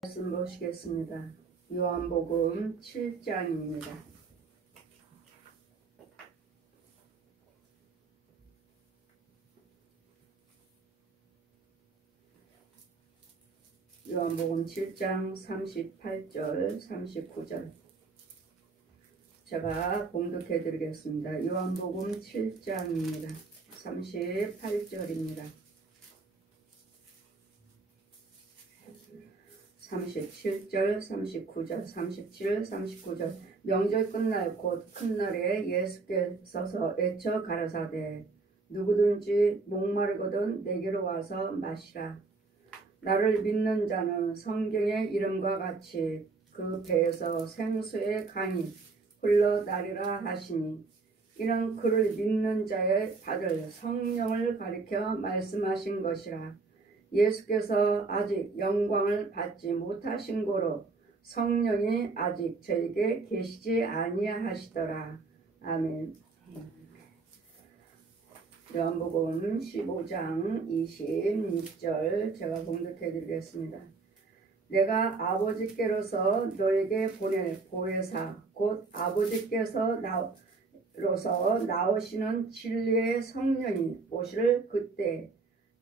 말씀 보시겠습니다. 요한복음 7장입니다. 요한복음 7장 38절 39절 제가 봉독해 드리겠습니다. 요한복음 7장입니다. 38절입니다. 37절, 39절, 37, 39절 명절 끝날 곧 큰날에 예수께서 외쳐 가라사대 누구든지 목마르거든 내게로 와서 마시라. 나를 믿는 자는 성경의 이름과 같이 그 배에서 생수의 강이 흘러나리라 하시니 이는 그를 믿는 자의 받을 성령을 가리켜 말씀하신 것이라. 예수께서 아직 영광을 받지 못하신 고로 성령이 아직 저에게 계시지 아니하시더라. 아멘. 요한복음 15장 26절 제가 봉독해 드리겠습니다. 내가 아버지께로서 너에게 보낼 보혜사 곧 아버지께서 로서 나오시는 진리의 성령이 오실 그때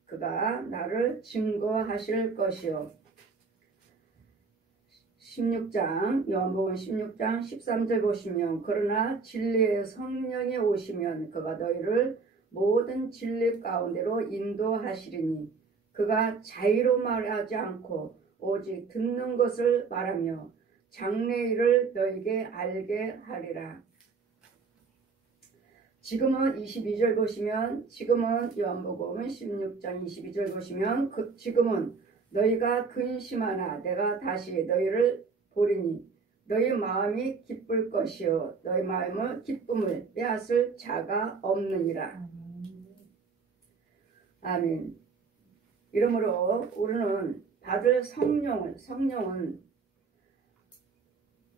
그가 나를 증거하실 것이요. 16장 요한복음 16장 13절 보시면 그러나 진리의 성령이 오시면 그가 너희를 모든 진리 가운데로 인도하시리니 그가 자의로 말하지 않고 오직 듣는 것을 말하며 장래일을 너희에게 알게 하리라. 지금은 22절 보시면 지금은 요한복음 16장 22절 보시면 지금은 너희가 근심하나 내가 다시 너희를 보리니 너희 마음이 기쁠 것이요 너희 마음의 기쁨을 빼앗을 자가 없느니라. 아멘. 이러므로 우리는 받을 성령은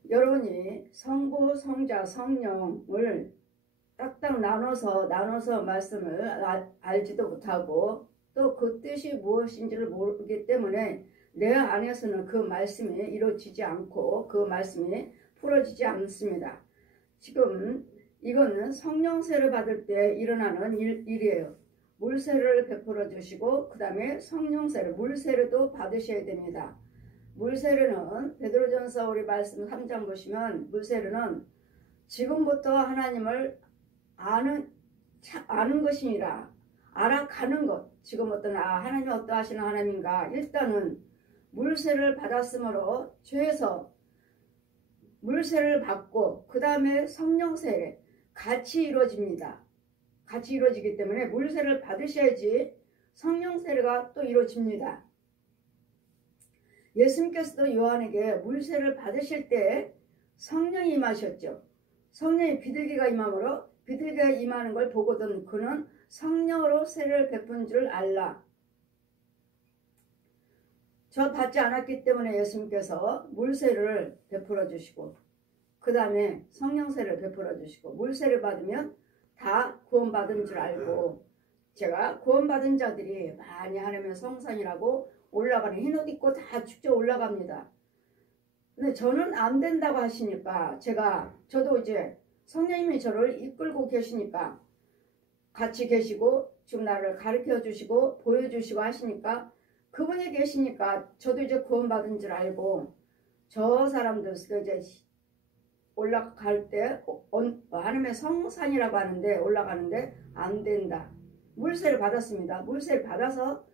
여러분이 성부, 성자, 성령을 딱딱 나눠서 말씀을 알지도 못하고 또 그 뜻이 무엇인지를 모르기 때문에 내 안에서는 그 말씀이 이루어지지 않고 그 말씀이 풀어지지 않습니다. 지금 이거는 성령세를 받을 때 일어나는 일이에요. 물세를 베풀어 주시고 그 다음에 성령세를 물세례도 받으셔야 됩니다. 물세례는 베드로전서 우리 말씀 3장 보시면 물세례는 지금부터 하나님을 아는 것이니라. 알아가는 것. 지금부터 하나님이 어떠하시는 하나님인가. 일단은 물세를 받았으므로 죄에서 물세를 받고 그 다음에 성령세례 같이 이루어집니다. 같이 이루어지기 때문에 물세를 받으셔야지 성령세례가 또 이루어집니다. 예수님께서도 요한에게 물세를 받으실 때 성령이 임하셨죠. 성령이 비둘기가 임함으로 비둘기가 임하는 걸 보거든 그는 성령으로 세례를 베푼 줄 알라. 저 받지 않았기 때문에 예수님께서 물세를 베풀어 주시고 그 다음에 성령세를 베풀어 주시고 물세를 받으면 다 구원받은 줄 알고 제가 구원받은 자들이 많이 하나님의 성산이라고 올라가는 흰옷 입고 다 축제 올라갑니다. 근데 저는 안 된다고 하시니까 저도 이제 성령님이 저를 이끌고 계시니까 같이 계시고 지금 나를 가르쳐 주시고 보여주시고 하시니까 그분이 계시니까 저도 이제 구원받은 줄 알고 저 사람들 이제 올라갈 때 하나님의 성산이라고 하는데 올라가는데 안 된다. 물세를 받았습니다. 물세를 받아서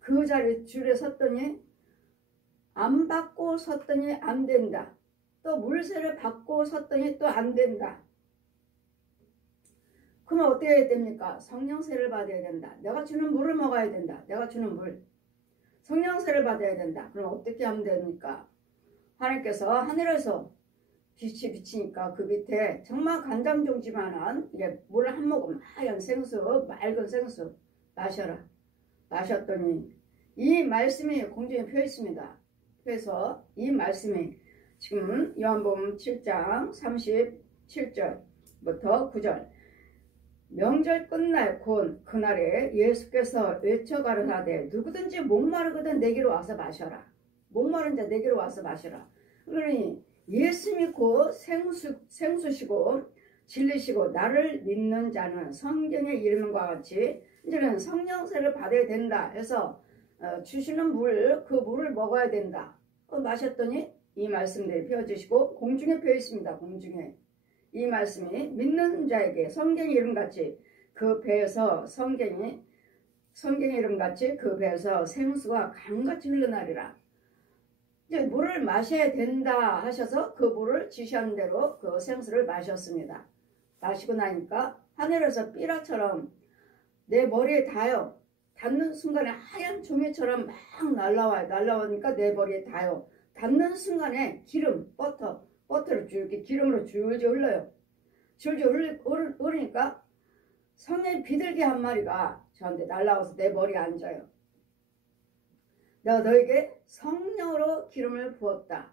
그 자리 줄에 섰더니 안 받고 섰더니 안 된다. 또 물세를 받고 섰더니 또 안 된다. 그러면 어떻게 해야 됩니까? 성령세를 받아야 된다. 내가 주는 물을 먹어야 된다. 내가 주는 물. 성령세를 받아야 된다. 그럼 어떻게 하면 됩니까? 하나님께서 하늘에서 빛이 비치니까 그 밑에 정말 간장종지만한 물 한 모금 하얀 생수, 맑은 생수 마셔라. 마셨더니 이 말씀이 공중에 펴 있습니다. 그래서 이 말씀이 지금 요한복음 7장 37절부터 9절 명절 끝날 곧 그날에 예수께서 외쳐 가라사대 누구든지 목마르거든 내게로 와서 마셔라. 목마른 자 내게로 와서 마시라. 그러니 예수님이 곧 생수시고 진리시고 나를 믿는 자는 성경의 이름과 같이 이제는 성령세를 받아야 된다 해서 주시는 물, 그 물을 먹어야 된다. 마셨더니 이 말씀들이 펴주시고 공중에 펴 있습니다. 공중에 이 말씀이 믿는 자에게 성경의 이름같이 그 배에서 성경의 이름같이 그 배에서 생수가 강같이 흘러나리라. 이제 물을 마셔야 된다 하셔서 그 물을 지시하는 대로 그 생수를 마셨습니다. 마시고 나니까 하늘에서 삐라처럼 내 머리에 닿아요. 닿는 순간에 하얀 종이처럼 막 날라와요. 날라오니까 내 머리에 닿아요. 닿는 순간에 기름, 버터를 줄게 기름으로 줄줄 흘러요. 줄줄 흐르니까 성령의 비둘기 한 마리가 저한테 날라와서 내 머리에 앉아요. 내가 너에게 성령으로 기름을 부었다.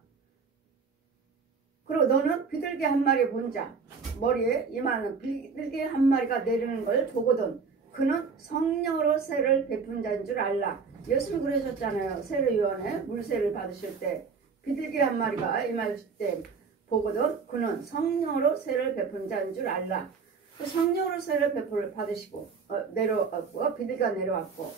그리고 너는 비둘기 한 마리 본 자, 머리에 이만한 비둘기 한 마리가 내리는 걸 보거든 그는 성령으로 세를 베푼 자인 줄 알라. 예수님 그러셨잖아요. 세례요한에 물세를 받으실 때 비둘기 한 마리가 임하실 때 보거든 그는 성령으로 세를 베푼 자인 줄 알라. 성령으로 세를 받으시고 내려왔고 비둘기가 내려왔고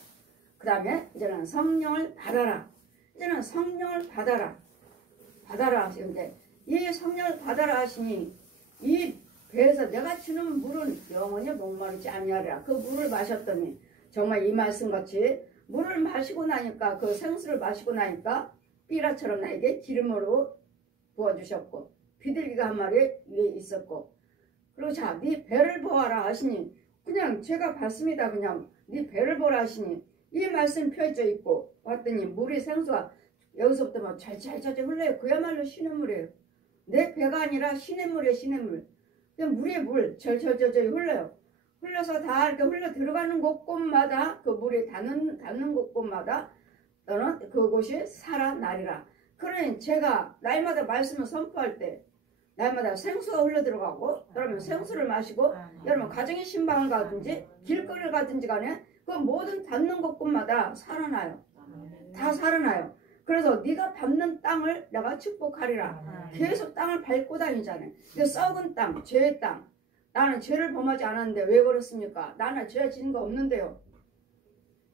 그 다음에 이제는 성령을 받아라. 이제는 성령을 받아라 하시는데 이 성령을 받아라 하시니 이 배에서 내가 주는 물은 영원히 목마르지 아니하리라. 그 물을 마셨더니 정말 이 말씀같이 물을 마시고 나니까 그 생수를 마시고 나니까 삐라처럼 나에게 기름으로 부어주셨고 비둘기가 한 마리 위에 있었고 그리고 자, 네 배를 보아라 하시니 그냥 제가 봤습니다. 그냥 네 배를 보라 하시니 이 말씀 펴져 있고 봤더니 물이 생수가 여기서부터 막 잘잘잘 흘러요. 그야말로 시냇물이에요. 내 배가 아니라 시냇물이에요. 시냇물. 그냥 물에 물 절절절절 흘러요. 흘러서 다 이렇게 흘러 들어가는 곳곳마다 그 물이 닿는 곳곳마다 너는 그곳이 살아나리라. 그러니 제가 날마다 말씀을 선포할 때 날마다 생수가 흘러 들어가고 그러면 생수를 마시고 여러분 가정의 신방을 가든지 길거리를 가든지 간에 그 모든 닿는 곳곳마다 살아나요. 다 살아나요. 그래서 네가 밟는 땅을 내가 축복하리라. 계속 땅을 밟고 다니잖아요. 근데 썩은 땅, 죄의 땅. 나는 죄를 범하지 않았는데 왜 그렇습니까? 나는 죄 지은 거 없는데요.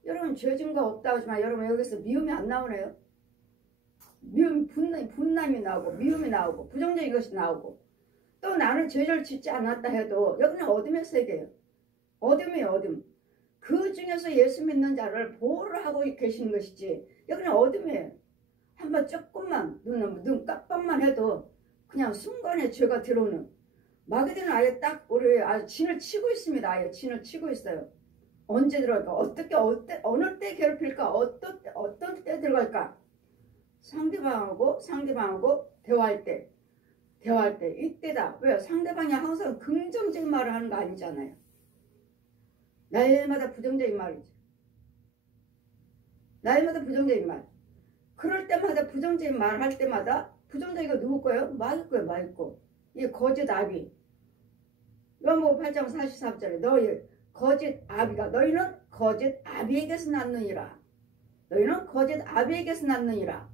여러분 죄 지은 거 없다 하지만 여러분 여기서 미움이 안 나오네요. 미움, 분남이 나오고 미움이 나오고 부정적인 것이 나오고 또 나는 죄를 짓지 않았다 해도 여기는 어둠의 세계예요. 어둠이에요. 어둠. 그 중에서 예수 믿는 자를 보호를 하고 계신 것이지 여기는 어둠이에요. 한번 조금만 눈 깜빡만 해도 그냥 순간에 죄가 들어오는 마귀들은 아예 딱 우리 아주 진을 치고 있습니다. 아예 진을 치고 있어요. 언제 들어갈까? 어느 때 괴롭힐까? 어떤 때 들어갈까? 상대방하고 대화할 때 이때다. 왜요? 상대방이 항상 긍정적인 말을 하는 거 아니잖아요. 날마다 부정적인 말이죠. 날마다 부정적인 말. 그럴 때마다 부정적인 말 할 때마다 부정적인 거 누구 거예요? 마귀 거예요. 마귀 거. 이 거짓 아비. 요한복음 8장 43절에 너희 거짓 아비가 너희는 거짓 아비에게서 났느니라. 너희는 거짓 아비에게서 났느니라.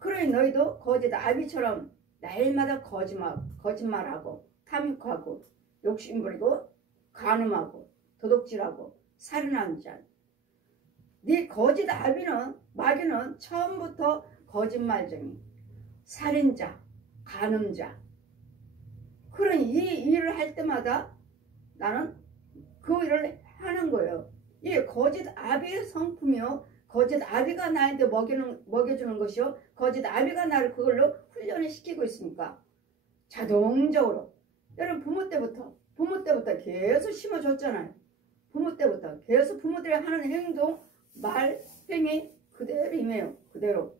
그러니 너희도 거짓 아비처럼 날마다 거짓말하고 탐욕하고 욕심부리고 간음하고 도둑질하고 살인하는 자. 네 거짓 아비는 마귀는 처음부터 거짓말쟁이, 살인자, 간음자. 그러니 이 일을 할 때마다 나는 그 일을 하는 거예요. 이 거짓 아비의 성품이요. 거짓 아비가 나한테 먹여주는 것이요. 거짓 아비가 나를 그걸로 훈련을 시키고 있으니까 자동적으로. 여러분 부모 때부터 계속 심어줬잖아요. 부모 때부터 계속 부모들이 하는 행동, 말, 행위 그대로 임해요. 그대로.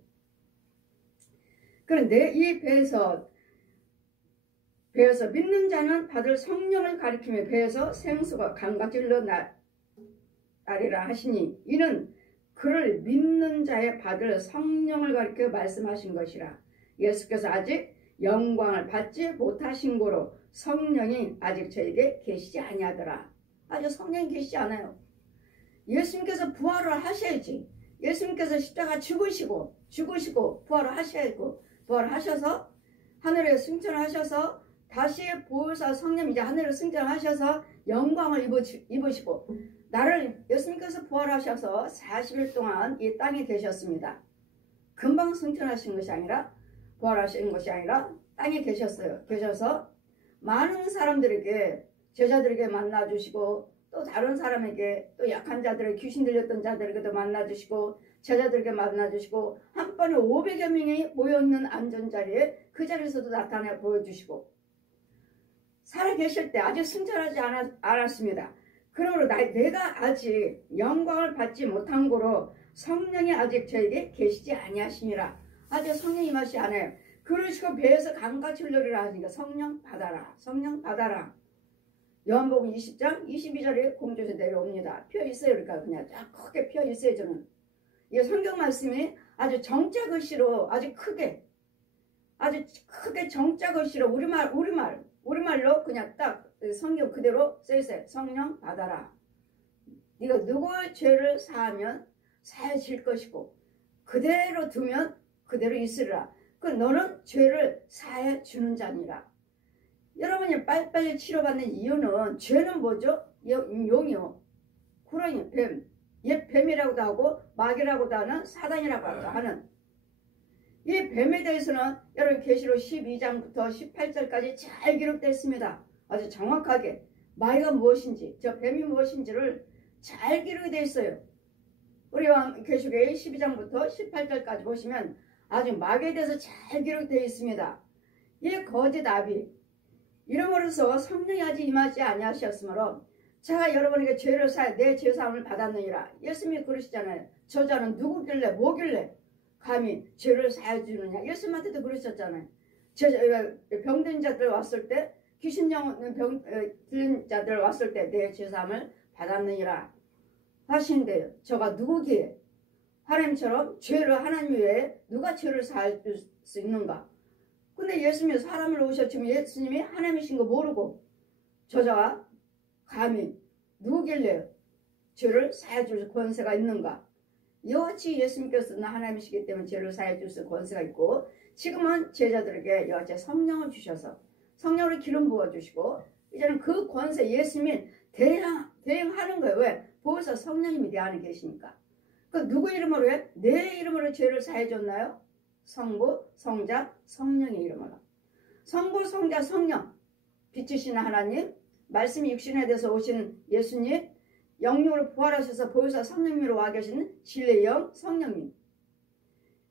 그런데 이 배에서 믿는 자는 받을 성령을 가리키며 배에서 생수가 강같이 흘러나리라 하시니 이는 그를 믿는 자의 받을 성령을 가리켜 말씀하신 것이라. 예수께서 아직 영광을 받지 못하신 고로 성령이 아직 저에게 계시지 아니하더라. 아직 성령이 계시지 않아요. 예수님께서 부활을 하셔야지. 예수님께서 십자가 죽으시고 부활하시고 부활하셔서 하늘에 승천하셔서 다시 보혜사 성령 이제 하늘에 승천하셔서 영광을 입으시고 나를 예수님께서 부활하셔서 40일 동안 이 땅에 계셨습니다. 금방 승천하신 것이 아니라 부활하신 것이 아니라 땅에 계셔서 많은 사람들에게 제자들에게 만나주시고 또 다른 사람에게 또 약한 자들에게 귀신 들렸던 자들에게도 만나주시고 제자들에게 만나주시고 한 번에 500여 명이 모여있는 안전자리에 그 자리에서도 나타내 보여주시고 살아계실 때 아직 승천하지 않았습니다. 그러므로 내가 아직 영광을 받지 못한 고로 성령이 아직 저에게 계시지 아니하시니라. 아직 성령 임하시 않아요. 그러시고 배에서 강같이 흘러리라 하니까 성령 받아라. 성령 받아라. 요한복음 20장 22절에 공주에서 내려옵니다. 피어 있어요. 그러니까 그냥 쫙 크게 피어 있어요. 저는 이 성경 말씀이 아주 정자글씨로 아주 크게 정자글씨로 우리말로 그냥 딱 성경 그대로 써있어요. 성령 받아라. 네가 누구의 죄를 사하면 사해질 것이고 그대로 두면 그대로 있으리라. 그 너는 죄를 사해 주는 자니라. 여러분이 빨리빨리 치료받는 이유는 죄는 뭐죠? 용이요. 구렁이, 뱀. 옛 뱀이라고도 하고 마귀라고도 하는 사단이라고 하는 이 뱀에 대해서는 여러분 계시록 12장부터 18절까지 잘 기록되어 있습니다. 아주 정확하게 마귀가 무엇인지 저 뱀이 무엇인지를 잘 기록이 되어 있어요. 우리 계시록의 12장부터 18절까지 보시면 아주 마귀에 대해서 잘 기록되어 있습니다. 이 거짓 아비 이름으로서 성령이 아직 임하지 아니하셨으므로 제가 여러분에게 죄를 사해 내 죄사함을 받았느니라. 예수님이 그러시잖아요. 저자는 누구길래 뭐길래 감히 죄를 사해 주느냐. 예수님한테도 그러셨잖아요. 병든 자들 왔을 때 귀신 들린 자들 왔을 때 내 죄사함을 받았느니라 하시는데요. 저가 누구기에 하나님처럼 죄를 하나님 외에 누가 죄를 사해 줄 수 있는가. 근데 예수님이 사람을 오셨지만 예수님이 하나님이신 거 모르고 저자가 감히 누구길래 죄를 사해 줄 권세가 있는가. 여같이 예수님께서는 하나님이시기 때문에 죄를 사해 줄 수 권세가 있고 지금은 제자들에게 여같이 성령을 주셔서 성령을 기름 부어주시고 이제는 그 권세 예수님이 대행하는 거예요. 왜? 보혜사 성령님이 내 안에 계시니까. 그 누구 이름으로 해? 내 이름으로 죄를 사해 줬나요? 성부, 성자, 성령의 이름으로. 성부, 성자, 성령. 빛이신 하나님, 말씀이 육신에 대해서 오신 예수님, 영육으로 부활하셔서 보혜사 성령님으로 와 계신 진리의 영, 성령님.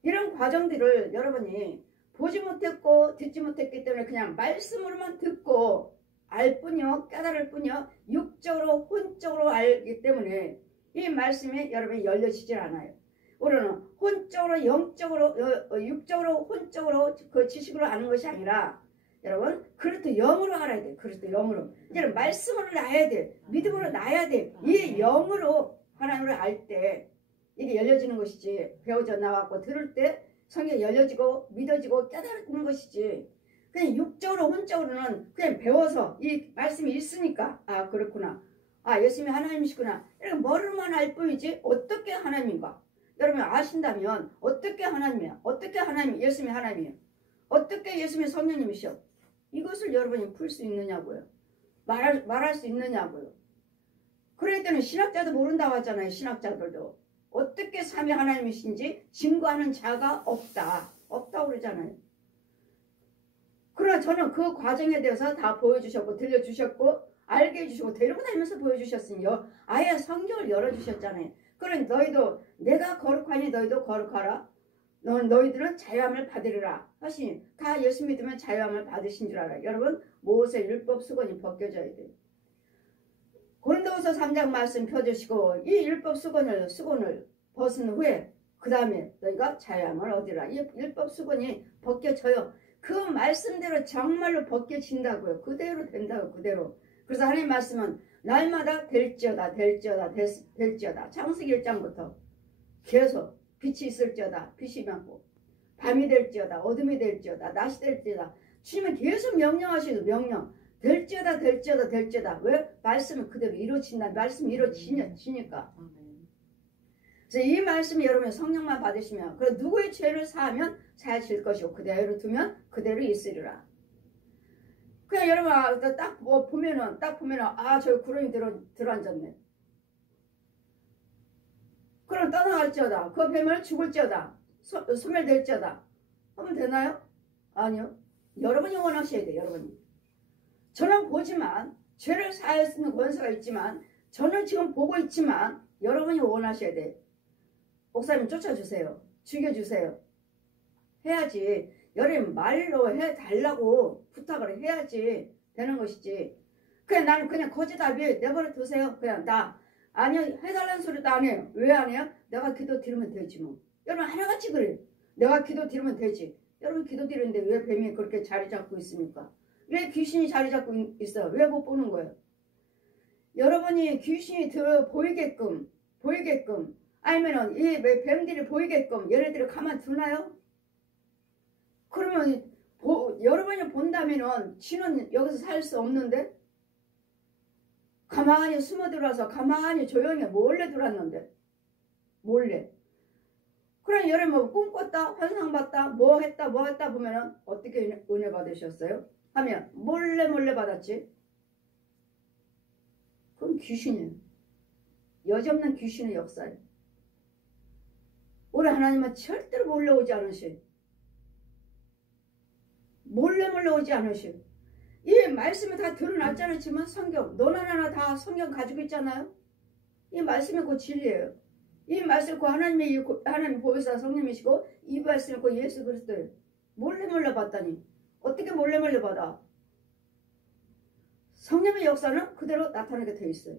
이런 과정들을 여러분이 보지 못했고 듣지 못했기 때문에 그냥 말씀으로만 듣고 알 뿐이요, 깨달을 뿐이요, 육적으로 혼적으로 알기 때문에 이 말씀이 여러분이 열려지질 않아요. 우리는 혼적으로 영적으로 육적으로 혼적으로 그 지식으로 아는 것이 아니라 여러분 그리스도 영으로 알아야 돼. 그리스도 영으로 이제는 말씀으로 나야 돼. 믿음으로 나야 돼. 이 영으로 하나님을 알 때 이게 열려지는 것이지. 배워져 나왔고 들을 때 성경이 열려지고 믿어지고 깨달는 것이지. 그냥 육적으로 혼적으로는 그냥 배워서 이 말씀이 있으니까 아 그렇구나. 아 예수님이 하나님이시구나. 이렇게 머리로만 알 뿐이지 어떻게 하나님인가. 여러분 아신다면 어떻게 하나님이야? 어떻게 하나님 예수님이 하나님이야? 어떻게 예수님이 성령님이셔? 이것을 여러분이 풀 수 있느냐고요. 말할 수 있느냐고요. 그럴 때는 신학자도 모른다고 하잖아요. 신학자들도. 어떻게 삼위 하나님이신지 증거하는 자가 없다고 그러잖아요. 그러나 저는 그 과정에 대해서 다 보여주셨고 들려주셨고 알게 해주시고 데리고 다니면서 보여주셨으니요. 아예 성경을 열어주셨잖아요. 그럼 너희도 내가 거룩하니 너희도 거룩하라. 너희들은 자유함을 받으리라 하시니 다 예수 믿으면 자유함을 받으신 줄 알아요. 여러분 모세 율법 수건이 벗겨져야 돼요. 고린도후서 3장 말씀 펴주시고 이 율법 수건을 벗은 후에 그 다음에 너희가 자유함을 얻으라. 이 율법 수건이 벗겨져요. 그 말씀대로 정말로 벗겨진다고요. 그대로 된다고 그대로. 그래서 하나님 말씀은 날마다 될지어다 창세기 1장부터 계속 빛이 있을지어다 빛이 많고 밤이 될지어다 어둠이 될지어다 낮이 될지어다 주님은 계속 명령하시는 명령 될지어다 왜? 말씀은 그대로 이루어진다. 말씀이 이루어지니까 그래서 이 말씀이 여러분의 성령만 받으시면 그 누구의 죄를 사하면 사하실 것이고 그대로 두면 그대로 있으리라. 그냥 여러분 딱 보면은 저 구렁이 들어앉았네. 그럼 떠나갈지어다. 그 뱀을 죽을지어다. 소멸될지어다. 하면 되나요? 아니요. 여러분이 원하셔야 돼요. 여러분이. 저는 보지만 죄를 사할 수 있는 권세가 있지만 저는 지금 보고 있지만 여러분이 원하셔야 돼요. 목사님 쫓아주세요. 죽여주세요. 해야지. 여러분 말로 해달라고 부탁을 해야지 되는 것이지. 그냥 나는 그냥 거지답이 내버려 두세요. 그냥 아니요 해달라는 소리도 안 해요. 왜 안 해요? 내가 기도 드리면 되지 뭐. 여러분 하나같이 그래요. 내가 기도 드리면 되지. 여러분 기도 드리는데 왜 뱀이 그렇게 자리 잡고 있습니까? 왜 귀신이 자리 잡고 있어요? 왜 못 보는 거예요? 여러분이 귀신이 보이게끔 아니면은 이 뱀들이 보이게끔 얘네들을 가만 두나요? 그러면 여러분이 본다면은 쥐는 여기서 살 수 없는데 가만히 숨어 들어와서 가만히 조용히 몰래 들어왔는데 몰래. 그럼 여러분 뭐 꿈꿨다 환상 봤다 뭐 했다 보면은 어떻게 은혜 받으셨어요? 하면 몰래 받았지. 그건 귀신이에요. 여지없는 귀신의 역사예요. 우리 하나님은 절대로 몰래 오지 않으셔. 몰래 오지 않으셔. 이 말씀이 다 드러났잖아요. 지금 성경 너나 나나 다 성경 가지고 있잖아요. 이 말씀이 그 진리예요. 이 말씀이 그 하나님 보혜사 성령이시고 이 말씀이 그 예수 그리스도예요. 몰래 봤다니 어떻게 몰래 받아? 성령의 역사는 그대로 나타나게 돼 있어요.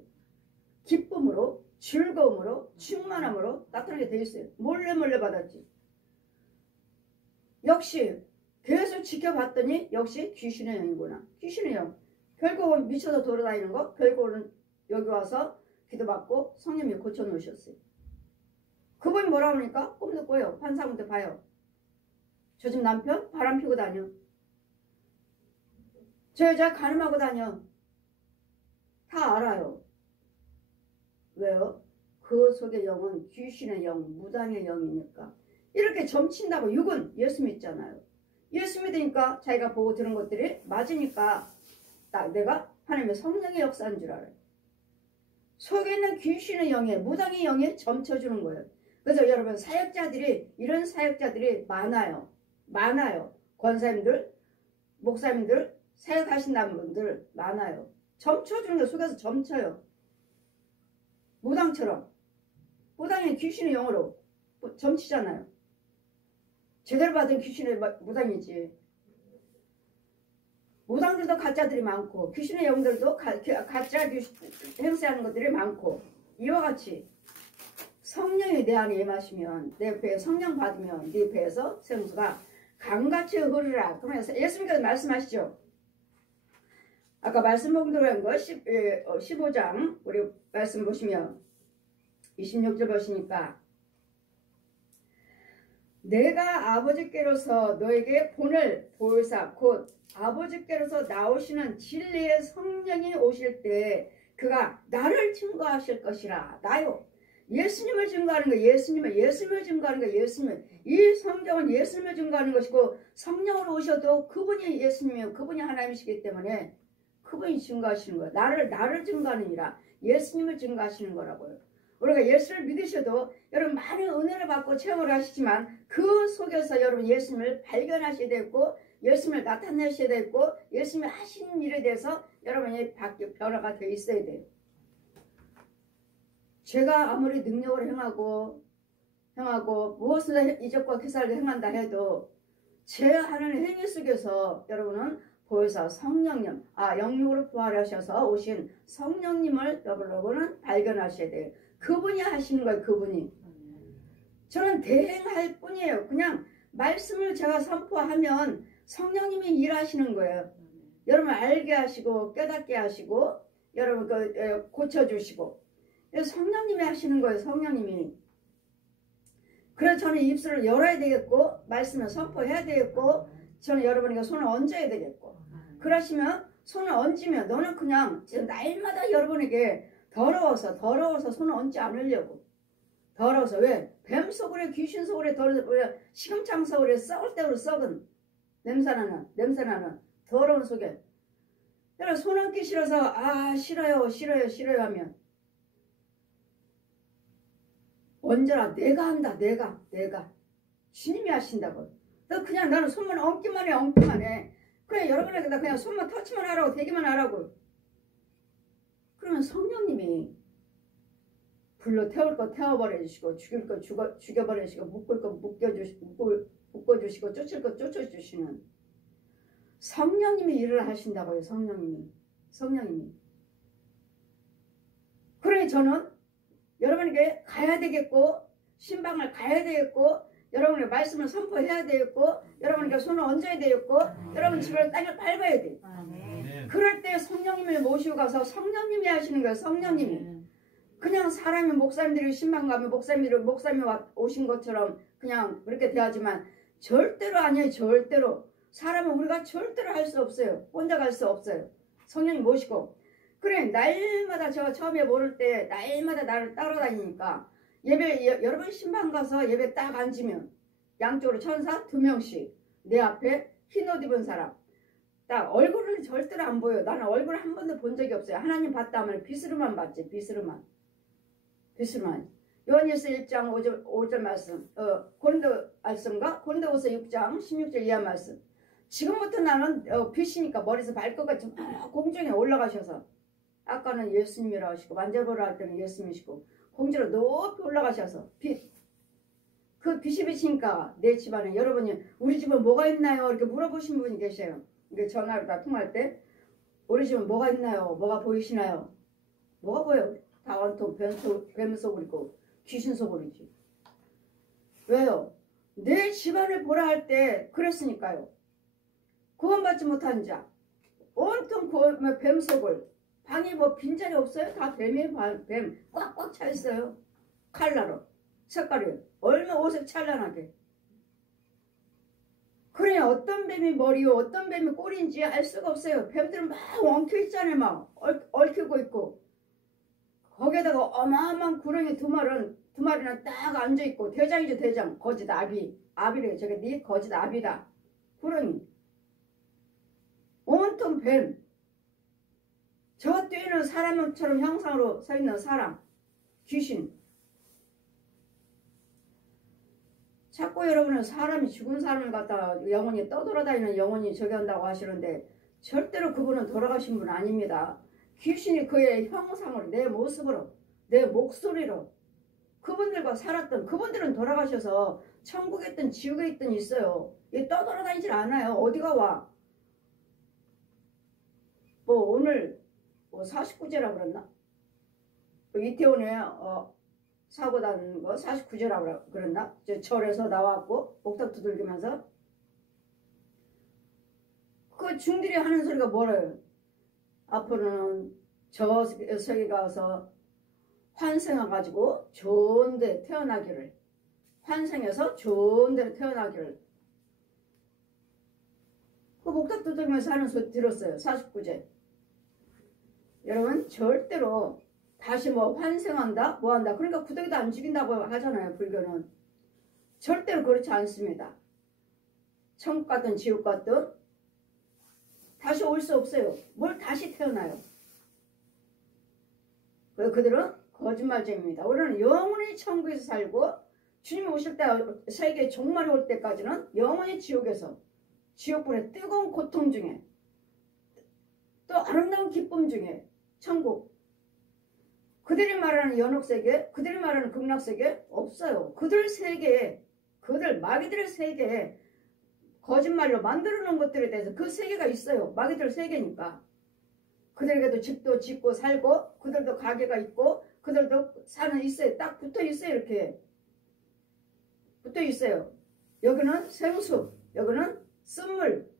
기쁨으로 즐거움으로 충만함으로 나타나게 돼 있어요. 몰래 받았지. 역시 계속 지켜봤더니 역시 귀신의 영이구나. 귀신의 영. 결국은 미쳐서 돌아다니는 거 결국은 여기 와서 기도받고 성령님이 고쳐놓으셨어요. 그분이 뭐라 하니까 꿈도 꿔요. 환상도 봐요. 저 집 남편 바람 피고 다녀. 저 여자 간음하고 다녀. 다 알아요. 왜요? 그 속의 영은 귀신의 영, 무당의 영이니까. 이렇게 점친다고 육은 예수 믿잖아요. 예수 믿으니까 자기가 보고 들은 것들이 맞으니까 내가 하나님의 성령의 역사인 줄 알아요. 속에 있는 귀신의 영에 무당의 영에 점쳐주는 거예요. 그래서 여러분 이런 사역자들이 많아요. 권사님들, 목사님들, 사역하신다는 분들 많아요. 점쳐주는 거 속에서 점쳐요. 무당처럼. 무당이 귀신의 영으로 점치잖아요. 제대로 받은 귀신의 무당이지. 무당들도 가짜들이 많고 귀신의 영들도 가짜 행세하는 것들이 많고 이와 같이 성령이 내 안에 임하시면 내 배에 성령 받으면 네 배에서 생수가 강같이 흐르라. 그러면서 예수님께서 말씀하시죠. 아까 말씀 봉독한 거 15장 우리 말씀 보시면 26절 보시니까 내가 아버지께로서 너에게 보낼 보혜사 곧 아버지께로서 나오시는 진리의 성령이 오실 때 그가 나를 증거하실 것이라. 나요. 예수님을 증거하는 거 예수님을 증거하는 거 예수님을. 이 성경은 예수님을 증거하는 것이고 성령으로 오셔도 그분이 예수님이요 그분이 하나님이시기 때문에 그분이 증거하시는 거예요. 나를 증거하느니라. 예수님을 증거하시는 거라고요. 우리가 예수를 믿으셔도 여러분 많은 은혜를 받고 체험을 하시지만 그 속에서 여러분 예수님을 발견하셔야 되고 예수님을 나타내셔야 되고 예수님이 하시는 일에 대해서 여러분이 변화가 되어 있어야 돼요. 제가 아무리 능력을 행하고 무엇을 이적과 기사를 행한다 해도 제 하는 행위 속에서 여러분은 보혜사 성령님, 영육으로 부활하셔서 오신 성령님을 여러분은 발견하셔야 돼요. 그분이 하시는 거예요. 그분이. 저는 대행할 뿐이에요. 그냥 말씀을 제가 선포하면 성령님이 일하시는 거예요. 여러분 알게 하시고 깨닫게 하시고 여러분 고쳐주시고 성령님이 하시는 거예요. 성령님이. 그래서 저는 입술을 열어야 되겠고 말씀을 선포해야 되겠고 저는 여러분에게 손을 얹어야 되겠고 그러시면 손을 얹으면 너는 그냥 날마다 여러분에게 더러워서 손을 얹지 않으려고 더러워서. 왜? 뱀 속으로 귀신 속으로 더러워서. 왜? 시금창 속으로 썩을 때로 썩은 냄새나는 더러운 속에. 그래서 손 얹기 싫어서 아 싫어요 하면 언제나 내가 한다. 내가 주님이 하신다고. 너 그냥 나는 손만 얹기만 해. 그냥 여러분에게 나 그냥 손만 터치만 하라고, 대기만 하라고. 그러면 성령님이 불로 태울 거 태워버려 주시고, 죽일 거 죽여버려 주시고, 묶을 거 묶어주시고, 쫓을 거 쫓아주시는 성령님이 일을 하신다고요. 성령님이. 그러니 저는 여러분에게 가야 되겠고, 신방을 가야 되겠고, 여러분의 말씀을 선포해야 되겠고, 여러분에게 손을 얹어야 되겠고, 여러분 집을 땅을 밟아야 돼. 그럴 때 성령님을 모시고 가서 성령님이 하시는 거예요. 성령님이. 그냥 사람이 목사님들이 신방 가면 목사님이 오신 것처럼 그냥 그렇게 대하지만 절대로 아니에요. 절대로. 사람은 우리가 절대로 할 수 없어요. 혼자 갈 수 없어요. 성령님 모시고. 그래 날마다 제가 처음에 모를 때 날마다 나를 따라다니니까 예배 여러분 신방 가서 예배 딱 앉으면 양쪽으로 천사 2명씩 내 앞에 흰 옷 입은 사람 딱 얼굴을 절대로 안 보여. 나는 얼굴 한 번도 본 적이 없어요. 하나님 봤다 하면 빛으로만 봤지. 빛으로만. 요한일서 1장 5절 말씀 고린도 말씀과 고린도후서 6장 16절 이하 말씀. 지금부터 나는 빛이니까 머리에서 발끝까지 공중에 올라가셔서 아까는 예수님이라고 하시고 만져보라 할 때는 예수님이시고 공중으로 높이 올라가셔서 그 빛이 비치니까 내 집안에 여러분이 우리 집은 뭐가 있나요? 이렇게 물어보신 분이 계셔요. 이게 전화로 다 통할 때 우리 집은 뭐가 있나요? 뭐가 보이시나요? 뭐가 보여요? 다 온통 뱀 속이고 귀신 속이지. 왜요? 내 집안을 보라 할 때 그랬으니까요. 구원받지 못한 자 온통 뱀 속을 방이 뭐 빈자리 없어요? 다 뱀이 뱀 꽉꽉 차 있어요. 칼라로 색깔이 얼마나 옷색 찬란하게. 그래 어떤 뱀이 머리요 어떤 뱀이 꼬리인지 알 수가 없어요. 뱀들은 막 엉켜 있잖아요. 막 얽히고 있고 거기에다가 어마어마한 구렁이 두 마리나 딱 앉아있고 대장이죠. 대장 거짓 아비래요. 저게 네 거짓 아비다. 구렁이 온통 뱀. 저 뛰는 사람처럼 형상으로 서 있는 사람 귀신. 자꾸 여러분은 사람이 죽은 사람을 갖다 영혼이 떠돌아다니는 영혼이 저기 한다고 하시는데 절대로 그분은 돌아가신 분 아닙니다. 귀신이 그의 형상으로 내 모습으로 내 목소리로 그분들과 살았던 그분들은 돌아가셔서 천국에 있든 지옥에 있든 있어요. 떠돌아다니질 않아요. 어디가 와. 뭐 오늘 49제라고 그랬나? 이태원에 사고 난 거 49제라고 그랬나? 절에서 나왔고 목탁 두들기면서 그 중들이 하는 소리가 뭐래요? 앞으로는 저 세계 가서 환생해가지고 좋은 데 태어나기를 환생해서 좋은 데로 태어나기를 그 목탁 두들기면서 하는 소리 들었어요. 49제. 여러분 절대로 다시 뭐 환생한다 뭐한다 그러니까 구더기도 안 죽인다고 하잖아요. 불교는 절대로 그렇지 않습니다. 천국 같든 지옥 같든 다시 올 수 없어요. 뭘 다시 태어나요. 그들은 거짓말쟁입니다. 우리는 영원히 천국에서 살고 주님이 오실 때 세계 종말이 올 때까지는 영원히 지옥에서 지옥불의 뜨거운 고통 중에 또 아름다운 기쁨 중에 천국. 그들이 말하는 연옥세계, 그들이 말하는 극락세계 없어요. 그들 세계에, 그들 마귀들의 세계에 거짓말로 만들어 놓은 것들에 대해서 그 세계가 있어요. 마귀들 세계니까. 그들에게도 집도 짓고 살고 그들도 가게가 있고 그들도 산은 있어요. 딱 붙어 있어요. 이렇게 붙어 있어요. 여기는 생수, 여기는 쓴물.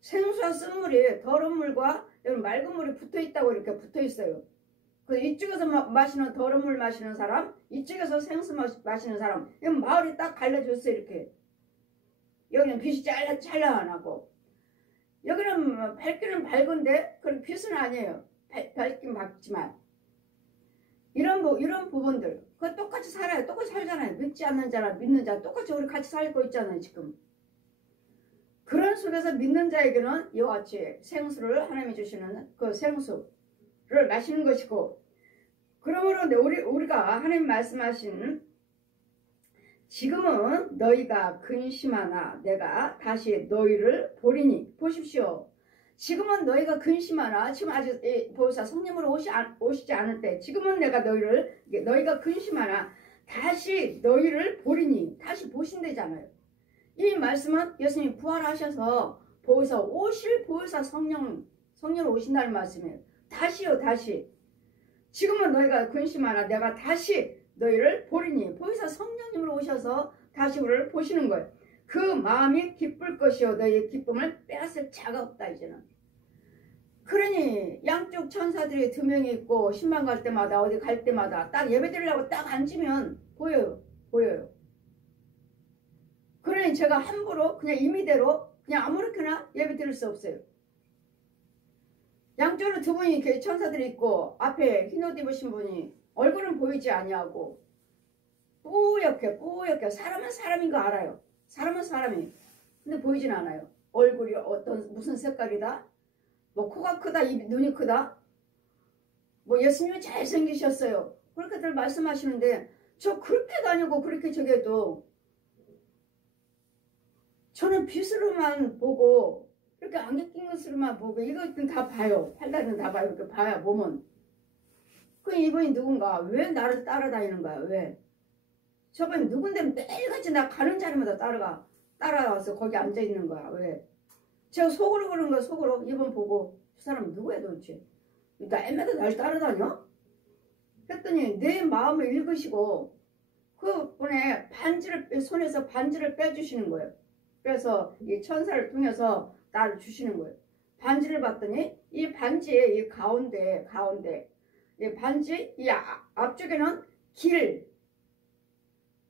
생수와 쓴물이 더러운 물과 여기 맑은 물이 붙어 있다고 이렇게 붙어 있어요. 그 이쪽에서 마시는 더러운 물 마시는 사람, 이쪽에서 생수 마시는 사람. 이건 마을이 딱 갈라졌어요. 이렇게. 여기는 빛이 찬란하고 여기는 밝기는 밝은데 그런 빛은 아니에요. 밝긴 밝지만 이런 부분들 그거 똑같이 살아요. 똑같이 살잖아요. 믿지 않는 자랑 믿는 자 똑같이 우리 같이 살고 있잖아요. 지금. 그런 속에서 믿는 자에게는 이와 같이 생수를 하나님이 주시는 그 생수를 마시는 것이고, 그러므로 우리가 하나님 말씀하신 지금은 너희가 근심하나 내가 다시 너희를 보리니. 보십시오. 지금은 너희가 근심하나, 지금 아직 보호사 성령으로 오시지 않을 때, 지금은 너희가 근심하나 다시 너희를 보리니. 다시 보신대잖아요. 이 말씀은 예수님이 부활하셔서 보호사 성령으로 오신다는 말씀이에요. 다시요, 다시. 지금은 너희가 근심하나 내가 다시 너희를 보리니. 보호사 성령님으로 오셔서 다시 우리를 보시는 거예요. 그 마음이 기쁠 것이요 너희의 기쁨을 빼앗을 자가 없다. 이제는. 그러니 양쪽 천사들이 2명이 있고 신방 갈 때마다 어디 갈 때마다 딱 예배 드리려고 딱 앉으면 보여요. 그러니 제가 함부로 그냥 임의대로 그냥 아무렇게나 예배 드릴 수 없어요. 양쪽으로 2분이 천사들이 있고 앞에 흰 옷 입으신 분이 얼굴은 보이지 아니하고 뿌옇게 사람은 사람인 거 알아요. 사람은 사람이. 근데 보이진 않아요. 얼굴이 무슨 색깔이다, 뭐 코가 크다, 눈이 크다, 뭐 예수님이 잘생기셨어요, 그렇게들 말씀하시는데 저 그렇게도 아니고 그렇게 저게도 저는 빛으로만 보고 이렇게 안개 낀 것으로만 보고 이것은 다 봐요. 팔다리는 다 봐요. 이렇게 봐야 몸은. 그 이분이 누군가? 왜 나를 따라다니는 거야? 왜? 저분이 누군데 매일같이 나 가는 자리마다 따라와서 거기 앉아있는 거야. 왜? 제가 속으로 그런 거야. 속으로. 이분 보고 저 사람 누구야 도대체? 날마다 날 따라다녀? 그랬더니 내 마음을 읽으시고 그분의 손에서 반지를 빼주시는 거예요. 그래서 이 천사를 통해서 나를 주시는 거예요. 반지를 봤더니 이 반지의 이 가운데 이 반지 이 앞쪽에는 길,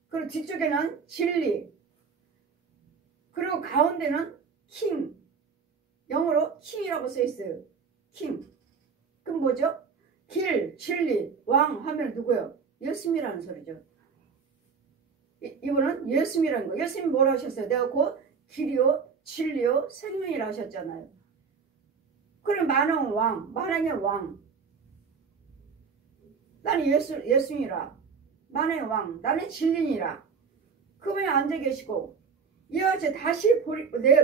그리고 뒤쪽에는 진리, 그리고 가운데는 킹, 영어로 킹이라고 써 있어요. 킹. 그럼 뭐죠? 길, 진리, 왕 하면 누구예요? 예수님이라는 소리죠. 이분은 예수님이라는 거예요. 예수님이 뭐라 하셨어요? 내가 곧 길이요 진리요 생명이라 하셨잖아요. 그럼 만왕의 왕, 만왕의 왕. 나는 예수님이라. 만왕의 왕, 나는 진리니라. 그분이 앉아 계시고 이와 같이 다시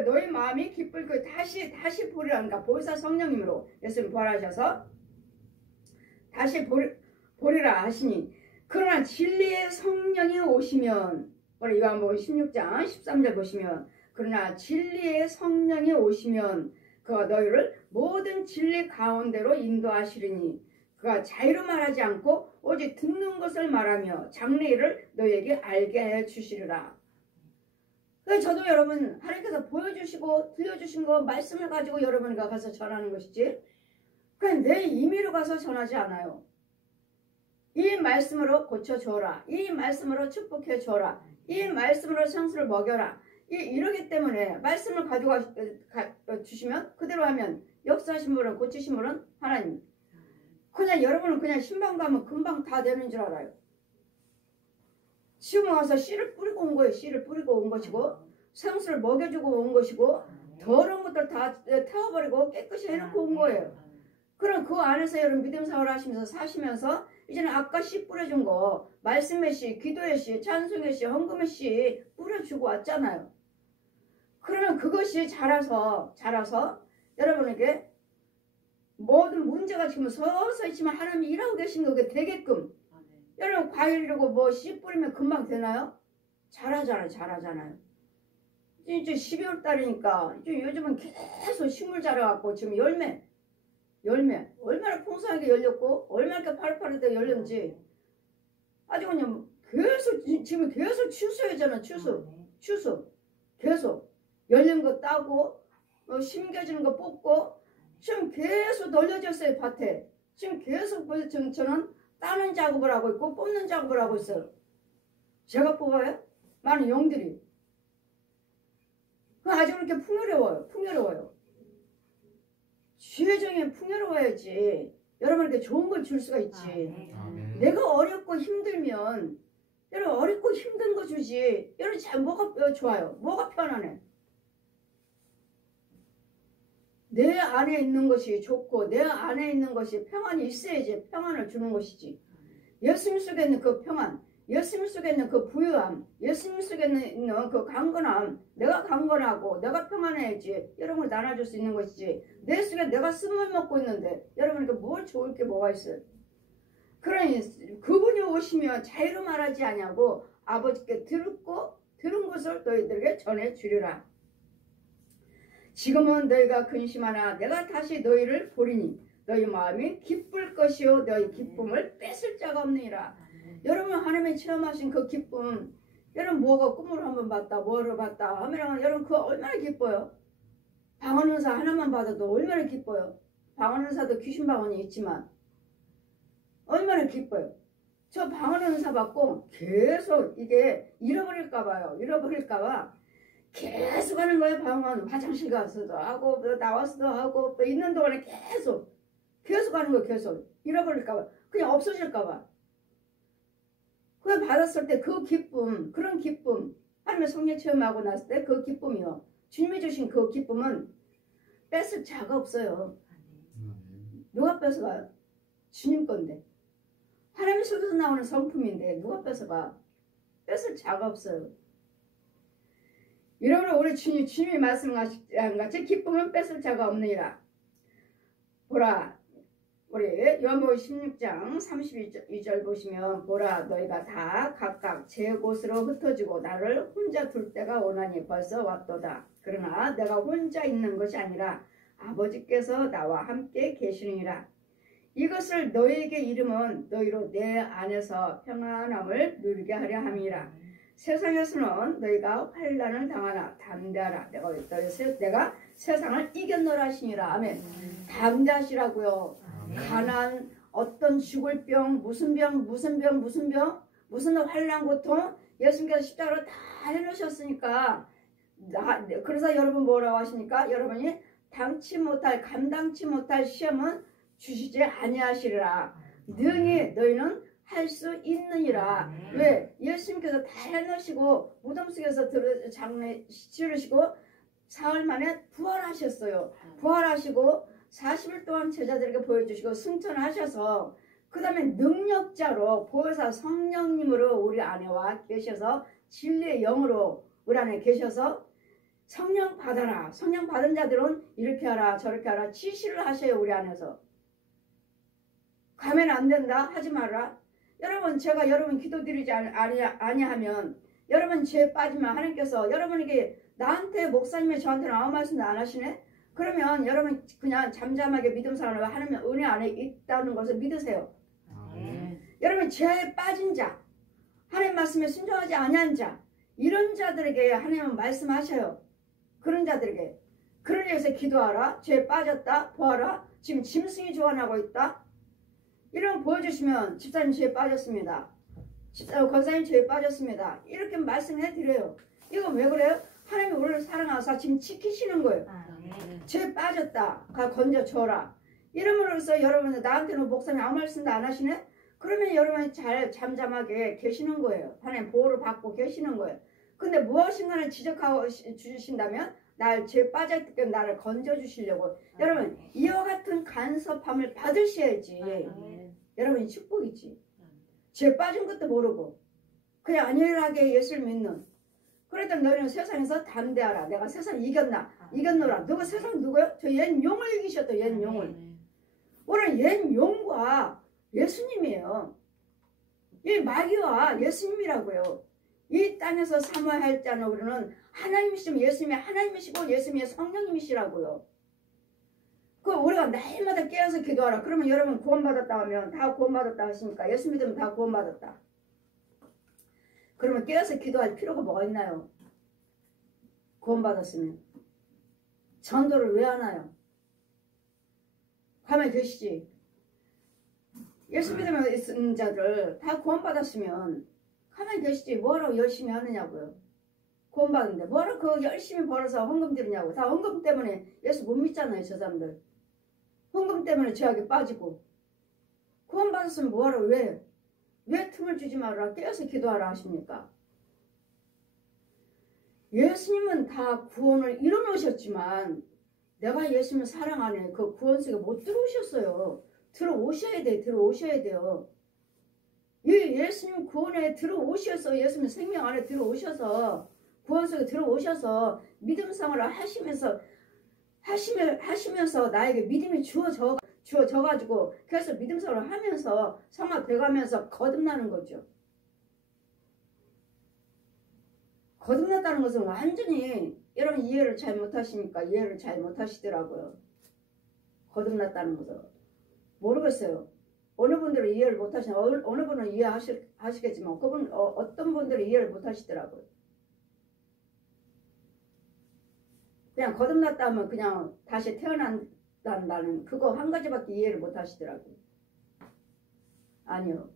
너희 마음이 기쁠 거 다시 보리라니까. 보혜사 성령님으로 예수님 부활하셔서 다시 보리라 하시니, 그러나 진리의 성령이 오시면, 우리 요한복음 16장 13절 보시면, 그러나 진리의 성령이 오시면 그가 너희를 모든 진리 가운데로 인도하시리니 그가 자유로 말하지 않고 오직 듣는 것을 말하며 장래일을 너희에게 알게 해 주시리라. 그래서 저도 여러분 하나님께서 보여주시고 들려주신 거 말씀을 가지고 여러분과 가서 전하는 것이지, 그냥 내 임의로 가서 전하지 않아요. 이 말씀으로 고쳐줘라, 이 말씀으로 축복해줘라, 이 말씀으로 생수를 먹여라, 이러기 때문에 말씀을 가져가 주시면 그대로 하면 역사하신 분은, 고치신 분은 하나님. 그냥 여러분은 그냥 신방 가면 금방 다 되는 줄 알아요. 지금 와서 씨를 뿌리고 온 거예요. 씨를 뿌리고 온 것이고 생수를 먹여주고 온 것이고 더러운 것들 다 태워버리고 깨끗이 해놓고 온 거예요. 그럼 그 안에서 여러분 믿음 생활을 하시면서 사시면서 이제는 아까 씨 뿌려준 거, 말씀의 씨, 기도의 씨, 찬송의 씨, 헌금의 씨 뿌려주고 왔잖아요. 그러면 그것이 자라서 여러분에게 모든 문제가 지금 서서히 지금 하나님이 일하고 계신 거게 되게끔. 여러분 과일이라고 뭐 씨 뿌리면 금방 되나요? 자라잖아요. 이제 12월 달이니까 이제 요즘은 계속 식물 자라갖고 지금 열매 얼마나 풍성하게 열렸고 얼마나 파릇파릇하게 열렸는지 아주 그냥 지금 계속 추수해잖아. 추수 계속 열린 거 따고 심겨지는 거 뽑고 지금 계속 널려졌어요. 밭에 지금 계속 저는 따는 작업을 하고 있고 뽑는 작업을 하고 있어요. 제가 뽑아요? 많은 영들이. 아주 그렇게 풍요로워요. 주의정에 풍요로워야지 여러분에게 좋은 걸 줄 수가 있지. 내가 어렵고 힘들면 여러분 어렵고 힘든 거 주지. 여러분 잘 뭐가 좋아요? 뭐가 편안해? 내 안에 있는 것이 좋고 내 안에 있는 것이 평안이 있어야지 평안을 주는 것이지. 예수님 속에 있는 그 평안, 예수님 속에 있는 그 부유함, 예수님 속에 있는 그 강건함, 내가 강건하고 내가 평안해야지 여러분을 나눠줄 수 있는 것이지. 내 속에 내가 쓴물 먹고 있는데 여러분에게 뭘 좋을 게 뭐가 있어요? 그러니 그분이 오시면 자유로 말하지 아니하고 아버지께 들은 것을 너희들에게 전해주리라. 지금은 너희가 근심하나 내가 다시 너희를 보리니 너희 마음이 기쁠 것이요 너희 기쁨을 뺏을 자가 없느니라. 여러분 하나님이 체험하신 그 기쁨, 여러분 뭐가 꿈을 한번 봤다 뭐를 봤다 하면 여러분 그거 얼마나 기뻐요. 방언은사 하나만 받아도 얼마나 기뻐요. 방언은사도 귀신 방언이 있지만 얼마나 기뻐요. 저 방언은사 받고 계속 이게 잃어버릴까봐요. 잃어버릴까봐 계속 하는 거예요. 방언 화장실 가서도 하고 또 나와서도 하고 또 있는 동안에 계속 하는 거예요. 계속 잃어버릴까봐 그냥 없어질까봐. 그걸 받았을 때 그 기쁨, 그런 기쁨 하나님의 성령 체험하고 났을 때 그 기쁨이요. 주님이 주신 그 기쁨은 뺏을 자가 없어요. 누가 뺏어가요? 주님 건데. 하나님 속에서 나오는 성품인데 누가 뺏어가? 뺏을 자가 없어요. 이러므로 우리 주님이 말씀하신 같이 기쁨은 뺏을 자가 없느니라. 보라, 우리 요한복음 16장 32절 보시면 보라 너희가 다 각각 제 곳으로 흩어지고 나를 혼자 둘 때가 오나니 벌써 왔도다. 그러나 내가 혼자 있는 것이 아니라 아버지께서 나와 함께 계시느니라. 이것을 너희에게 이름은 너희로 내 안에서 평안함을 누리게 하려 함이라. 세상에서는 너희가 환난을 당하나 담대하라. 내가 세상을 이겼노라 하시니라. 아멘. 담대하시라고요. 가난, 어떤 죽을 병, 무슨 환난 고통 예수님께서 십자가로 다 해놓으셨으니까 그래서 여러분 뭐라고 하십니까? 여러분이 감당치 못할 시험은 주시지 아니하시리라. 능히 너희는 할 수 있느니라. 왜? 예수님께서 다 해놓으시고 무덤 속에서 장례 치르시고 사흘 만에 부활하셨어요. 부활하시고 40일 동안 제자들에게 보여주시고 승천하셔서 그 다음에 능력자로 보혜사 성령님으로 우리 안에 와 계셔서 진리의 영으로 우리 안에 계셔서 성령 받아라. 성령 받은 자들은 이렇게 하라 저렇게 하라 지시를 하셔요. 우리 안에서. 가면 안 된다 하지 마라. 여러분 제가 여러분 기도드리지 아니하면 여러분 죄 빠지면 하나님께서 여러분에게 나한테 목사님이 저한테는 아무 말씀도 안 하시네. 그러면 여러분 그냥 잠잠하게 믿음 생활을 하나님 은혜 안에 있다는 것을 믿으세요. 여러분 죄에 빠진 자, 하나님 말씀에 순종하지 아니한 자, 이런 자들에게 하나님은 말씀하셔요. 그런 자들에게 그를 위해서 기도하라. 죄에 빠졌다. 보아라. 지금 짐승이 조언하고 있다. 이런 보여주시면 집사님 죄에 빠졌습니다. 권사님 죄에 빠졌습니다. 이렇게 말씀해 드려요. 이건 왜 그래요? 하나님이 우리를 사랑하사 지금 지키시는 거예요. 죄에 빠졌다. 가 건져줘라. 이름으로써 여러분 나한테는 목사님 아무 말씀도 안 하시네? 그러면 여러분이 잘 잠잠하게 계시는 거예요. 하나님 보호를 받고 계시는 거예요. 근데 무엇인가를 지적하고 주신다면 날 죄 빠졌기 때문에 나를 건져주시려고 여러분 이와 같은 간섭함을 받으셔야지. 여러분이 축복이지. 죄 빠진 것도 모르고 그냥 안일하게 예수를 믿는. 그래도 너희는 세상에서 담대하라. 내가 세상 이겼노라. 누가 세상 누구요? 저 옛 용을 이기셨다. 옛 용을. 오늘 옛 용과 예수님이에요. 이 마귀와 예수님이라고요. 이 땅에서 삼아야 할 자는 우리는 하나님이시면 예수님이 하나님이시고 예수님이 성령님이시라고요. 그 우리가 날마다 깨어서 기도하라. 그러면 여러분 구원받았다 하면 다 구원받았다 하시니까 예수 믿으면 다 구원받았다. 그러면 깨어서 기도할 필요가 뭐가 있나요? 구원받았으면. 전도를 왜 하나요? 가만히 계시지. 예수 믿으면 있는 자들 다 구원받았으면 가만히 계시지. 뭐하라고 열심히 하느냐고요. 구원받는데 뭐하라고 그거 열심히 벌어서 헌금 드리냐고. 다 헌금 때문에 예수 못 믿잖아요. 저 사람들. 헌금 때문에 죄악에 빠지고 구원받았으면 뭐하러 왜 틈을 주지 말아라 깨어서 기도하라 하십니까? 예수님은 다 구원을 이뤄놓으셨지만 내가 예수님을 사랑 안에 그 구원 속에 못 들어오셨어요. 들어오셔야 돼요. 예수님 구원에 들어오셔서 예수님 생명 안에 들어오셔서 구원 속에 들어오셔서 믿음 생활을 하시면서 나에게 믿음이 주어져가지고 그래서 믿음 생활을 하면서 성화돼가면서 거듭나는 거죠. 거듭났다는 것은 완전히 여러분 이해를 잘 못하시니까 이해를 잘 못하시더라고요. 거듭났다는 것은 모르겠어요. 어느 분들은 이해를 못하시나 어느 분은 이해하시겠지만 그분 어떤 분들은 이해를 못하시더라고요. 그냥 거듭났다 하면 그냥 다시 태어난다는 그거 한 가지밖에 이해를 못하시더라고요. 아니요.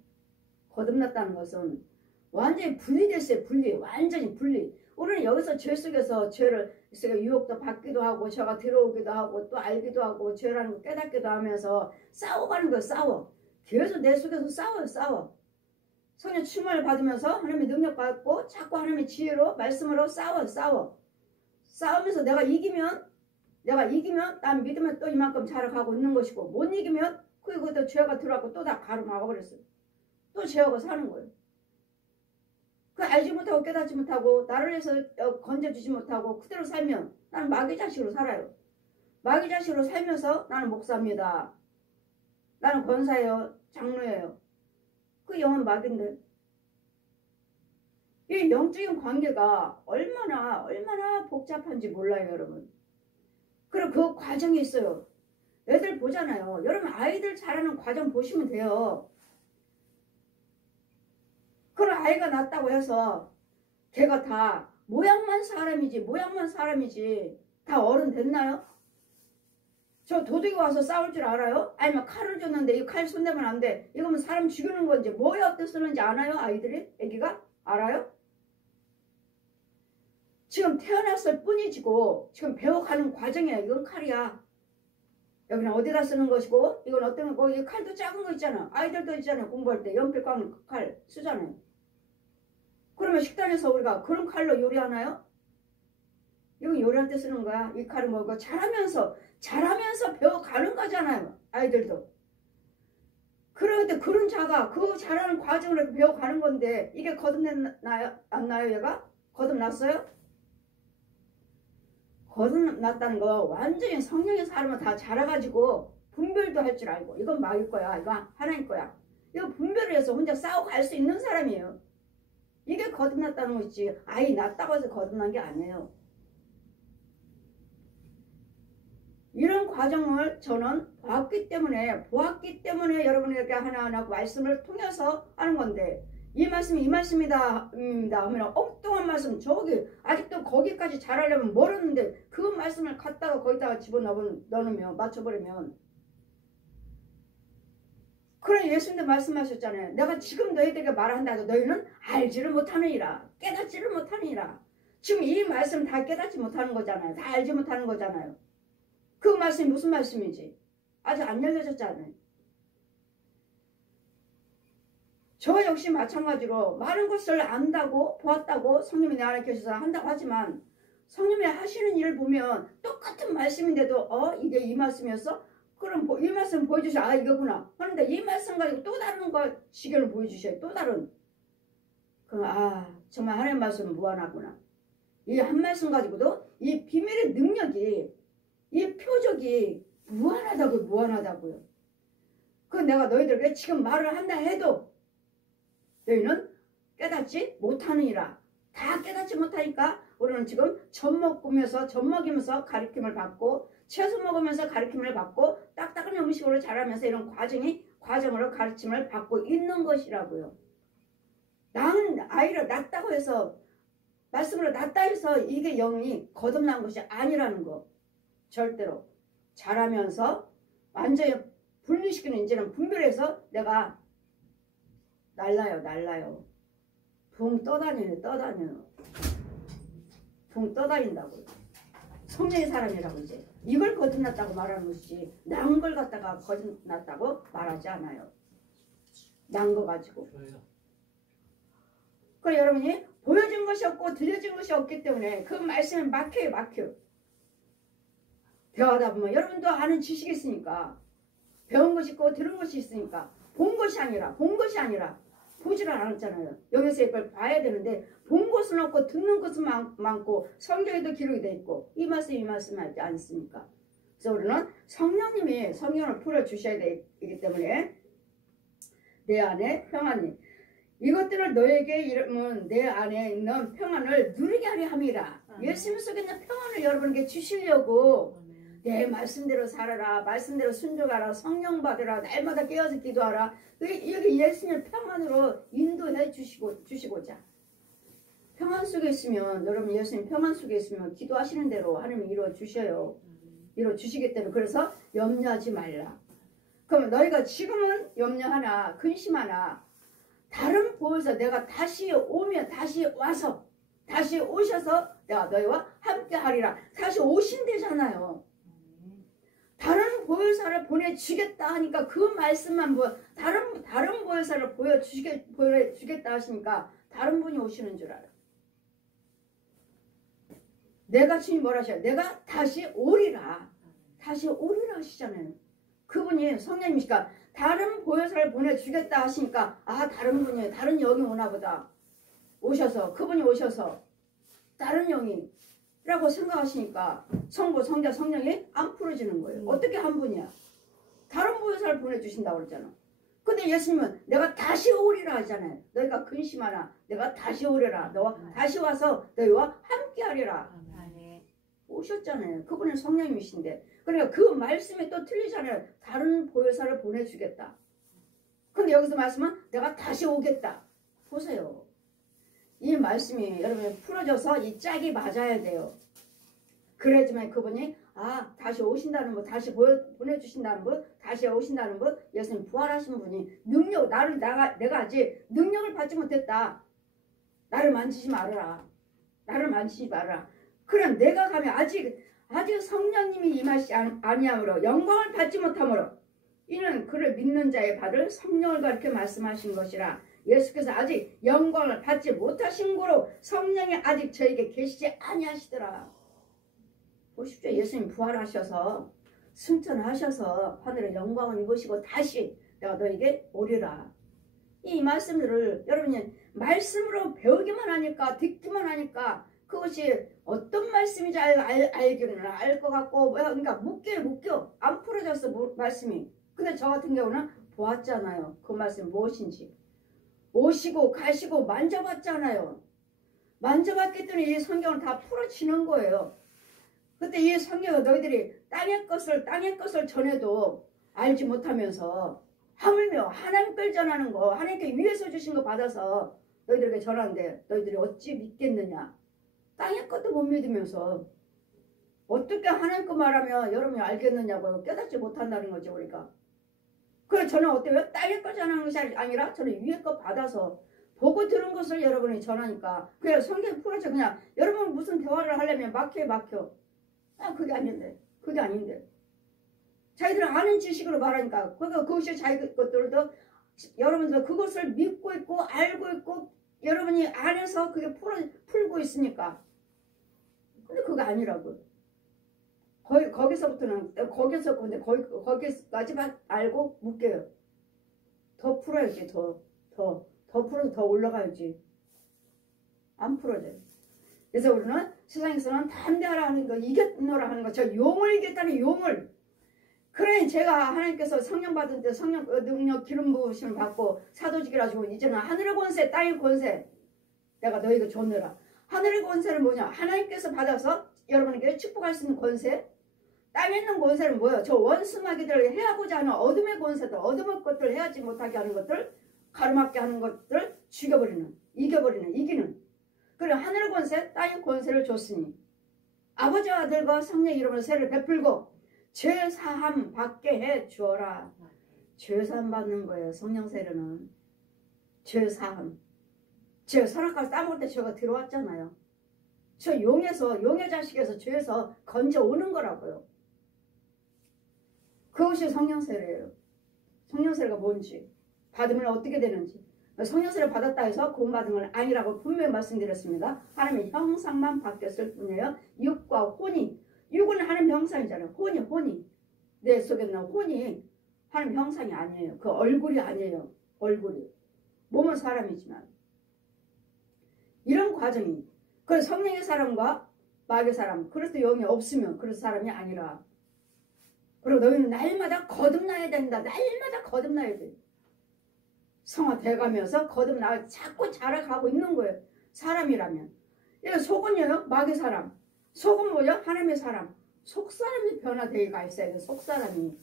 거듭났다는 것은 완전히 분리됐어요. 완전히 분리. 우리는 여기서 죄 속에서 죄를 유혹도 받기도 하고 죄가 들어오기도 하고 또 알기도 하고 죄라는 걸 깨닫기도 하면서 싸워가는 거예요. 싸워. 계속 내 속에서 싸워요. 성령 충만을 받으면서 하나님의 능력 받고 자꾸 하나님의 지혜로 말씀으로 싸워. 싸우면서 내가 이기면 난 믿으면 또 이만큼 자라가고 있는 것이고 못 이기면 그것도 죄가 들어가고 또 다 가로막아버렸어요. 또 죄하고 사는 거예요. 그 알지 못하고 깨닫지 못하고 나를 위해서 건져주지 못하고 그대로 살면 나는 마귀 자식으로 살아요. 마귀 자식으로 살면서 나는 목사입니다. 나는 권사예요. 장로예요. 그 영은 마귀인데 이 영적인 관계가 얼마나 복잡한지 몰라요. 여러분. 그리고 그 과정이 있어요. 애들 보잖아요. 여러분 아이들 자라는 과정 보시면 돼요. 그런 아이가 낳았다고 해서 걔가 다 모양만 사람이지 다 어른 됐나요? 저 도둑이 와서 싸울 줄 알아요? 아니면 칼을 줬는데 이 칼 손대면 안 돼. 이거면 사람 죽이는 건지 뭐에 어떻게 쓰는지 아나요? 아이들이? 애기가? 알아요? 지금 태어났을 뿐이지고 지금 배워가는 과정이야. 이건 칼이야. 여기는 어디다 쓰는 것이고 이건 어떤 거, 이 칼도 작은 거 있잖아. 아이들도 있잖아요. 공부할 때 연필 깎는 칼 쓰잖아요. 그러면 식당에서 우리가 그런 칼로 요리하나요? 이건 요리할 때 쓰는 거야. 이 칼은 뭐고 잘하면서 배워가는 거잖아요. 아이들도. 그런데 그런 자가 그 잘하는 과정으로 배워가는 건데 이게 거듭났나요? 안 나요? 얘가? 거듭났어요? 거듭났다는 거 완전히 성령의 사람은 다 자라가지고 분별도 할 줄 알고 이건 마귀 거야. 이건 하나님 거야. 이거 분별을 해서 혼자 싸우고 갈 수 있는 사람이에요. 이게 거듭났다는 것이지 아이 낳았다고 해서 거듭난 게 아니에요. 이런 과정을 저는 보았기 때문에 여러분에게 하나하나 말씀을 통해서 하는 건데 이 말씀이 이 말씀이다 하면 엉뚱한 말씀 저기 아직도 거기까지 잘하려면 멀었는데 그 말씀을 갖다가 거기다가 집어넣으면 맞춰버리면 그런 예수님도 말씀하셨잖아요. 내가 지금 너희들에게 말한다 해도 너희는 알지를 못하느니라 깨닫지를 못하느니라. 지금 이 말씀 다 깨닫지 못하는 거잖아요. 다 알지 못하는 거잖아요. 그 말씀이 무슨 말씀이지? 아직 안 열려졌잖아요. 저 역시 마찬가지로 많은 것을 안다고 보았다고 성령이 내 안에 계셔서 한다고 하지만 성령이 하시는 일을 보면 똑같은 말씀인데도 이게 이 말씀이었어? 그럼 이 말씀 보여주셔. 아 이거구나. 그런데 이 말씀 가지고 또 다른 거 시계를 보여주셔요. 또 다른. 그럼 정말 하나님 말씀은 무한하구나. 이 한 말씀 가지고도 이 비밀의 능력이 이 표적이 무한하다고요. 그 내가 너희들에게 지금 말을 한다 해도 너희는 깨닫지 못하느니라. 다 깨닫지 못하니까 우리는 지금 젖 먹이면서 가르침을 받고 채소 먹으면서 가르침을 받고 딱딱한 음식으로 자라면서 이런 과정으로 가르침을 받고 있는 것이라고요. 나는 아이를 낳았다고 해서 말씀으로 낳았다 해서 이게 영이 거듭난 것이 아니라는 거. 절대로. 자라면서 완전히 분리시키는 이제는 분별해서 내가 날라요. 붕 떠다녀요. 붕 떠다닌다고요. 성령의 사람이라고 이제. 이걸 거듭났다고 말하는 것이지 남은 걸 갖다가 거듭났다고 말하지 않아요. 난 거 가지고. 그래 여러분이 보여준 것이 없고 들려준 것이 없기 때문에 그 말씀에 막혀. 대화하다 보면 여러분도 아는 지식이 있으니까 배운 것이 있고 들은 것이 있으니까 본 것이 아니라 보지를 않았잖아요. 여기서 이걸 봐야 되는데 본 것은 없고 듣는 것은 많고 성경에도 기록이 돼 있고 이 말씀 하지 않습니까? 그래서 우리는 성령님이 성경을 풀어주셔야 되기 때문에 내 안에 평안이 이것들을 너에게 이름은 내 안에 있는 평안을 누리게 하려 함이라. 예수님 속에 있는 평안을 여러분에게 주시려고 내 말씀대로 살아라. 말씀대로 순종하라. 성령 받으라. 날마다 깨어서 기도하라. 여기 예수님 평안으로 인도해 주시고자. 평안 속에 있으면 여러분 예수님 평안 속에 있으면 기도하시는 대로 하나님이 이루어 주셔요. 이루어 주시기 때문에 그래서 염려하지 말라. 그러면 너희가 지금은 염려하나 근심하나 다른 보혜사 내가 다시 오면 다시 오셔서 내가 너희와 함께 하리라. 다시 오신대잖아요. 다른 보혜사를 보내주겠다 하니까 그 말씀만 다른 보혜사를 보여주겠다 하시니까 다른 분이 오시는 줄 알아요. 내가 주님 뭐라 하셔요? 내가 다시 오리라 하시잖아요. 그분이 성령님이시니까 다른 보혜사를 보내주겠다 하시니까 다른 분이 다른 영이 오나 보다. 그분이 오셔서 다른 영이 라고 생각하시니까 성부, 성자, 성령이 안 풀어지는 거예요. 어떻게 한 분이야? 다른 보혜사를 보내주신다고 그랬잖아. 근데 예수님은 내가 다시 오리라 하잖아요. 너희가 근심하나 내가 다시 오리라. 너와 다시 와서 너희와 함께 하리라. 오셨잖아요. 그분은 성령님이신데. 그러니까 그 말씀이 또 틀리잖아요. 다른 보혜사를 보내주겠다. 근데 여기서 말씀은 내가 다시 오겠다. 보세요. 이 말씀이 여러분 풀어져서 이 짝이 맞아야 돼요. 그래야지만 그분이 다시 오신다는 분, 다시 보내주신다는 분, 다시 오신다는 분, 예수님 부활하신 분이 능력, 내가 아직 능력을 받지 못했다. 나를 만지지 말아라. 그럼 내가 가면 아직 성령님이 임하시지 아니하므로 영광을 받지 못하므로 이는 그를 믿는 자의 받을 성령을 가리켜 말씀하신 것이라. 예수께서 아직 영광을 받지 못하신 거로 성령이 아직 저에게 계시지 아니하시더라. 보십시오. 예수님 부활하셔서 승천하셔서 하늘의 영광을 입으시고 다시 내가 너에게 오리라. 이 말씀들을 여러분이 말씀으로 배우기만 하니까 듣기만 하니까 그것이 어떤 말씀인지 알기는 알 것 같고 그러니까 묶여 안 풀어졌어 말씀이. 근데 저 같은 경우는 보았잖아요. 그 말씀이 무엇인지. 오시고 가시고 만져봤잖아요. 만져봤기 때문에 이 성경을 다 풀어지는 거예요. 그때 이 성경은 너희들이 땅의 것을 전해도 알지 못하면서 하물며 하나님께 전하는 거 하나님께 위에서 주신 거 받아서 너희들에게 전하는데 너희들이 어찌 믿겠느냐. 땅의 것도 못 믿으면서 어떻게 하나님 거 말하면 여러분이 알겠느냐고요. 깨닫지 못한다는 거죠 우리가. 그래서 저는 어때요? 땅의 거 전하는 것이 아니라 저는 위의 거 받아서 보고 들은 것을 여러분이 전하니까 그냥 성경 풀어져 그냥 여러분 무슨 대화를 하려면 막혀. 그게 아닌데. 자기들은 아는 지식으로 말하니까 그것이 자기 것들도 여러분도 그것을 믿고 있고 알고 있고 여러분이 안에서 그게 풀고 있으니까. 근데 그거 아니라고. 거기서부터는 근데 거기까지만 알고 묶여요. 더 풀어야지. 더 풀어서 더 올라가야지. 안 풀어져요. 그래서 우리는 세상에서는 담대하라 하는 거, 이겼노라 하는 거, 저 용을 이겼다는 용을. 그러니 제가 하나님께서 성령 받은 때 성령 능력 기름 부으심을 받고 사도직을 하시고 이제는 하늘의 권세, 땅의 권세 내가 너희가 줬느라. 하늘의 권세는 뭐냐? 하나님께서 받아서 여러분에게 축복할 수 있는 권세. 땅에 있는 권세는 뭐예요? 저 원수마귀들을 해하고자 하는 어둠의 권세들, 어둠의 것들 해하지 못하게 하는 것들, 가르막게 하는 것들 죽여버리는, 이기는. 그리고 하늘의 권세, 땅의 권세를 줬으니 아버지와 아들과 성령의 이름으로 세를 베풀고 죄사함 받게 해 주어라. 죄사함 받는 거예요. 성령 세례는. 죄사함. 제가 선악과를 따먹을 때 죄가 들어왔잖아요. 저 용의 자식에서 죄에서 건져오는 거라고요. 그것이 성령 세례예요. 성령 세례가 뭔지. 받으면 어떻게 되는지. 성령세를 받았다 해서 구원받은 건 아니라고 분명히 말씀드렸습니다. 하나님의 형상만 바뀌었을 뿐이에요. 육과 혼이, 육은 하나님 형상이잖아요. 혼이 내 속에 있는 혼이 하나님 형상이 아니에요. 그 얼굴이 아니에요. 얼굴이. 몸은 사람이지만 이런 과정이. 그래서 성령의 사람과 마귀의 사람, 그래서 영이 없으면 그래서 사람이 아니라. 그리고 너희는 날마다 거듭나야 된다. 날마다 거듭나야 돼. 성화돼가면서 거듭나 자꾸 자라가고 있는 거예요. 사람이라면. 이거 속은요, 마귀의 사람. 속은 뭐죠? 하나님의 사람. 속사람이 변화되어가 있어야 돼. 속사람이.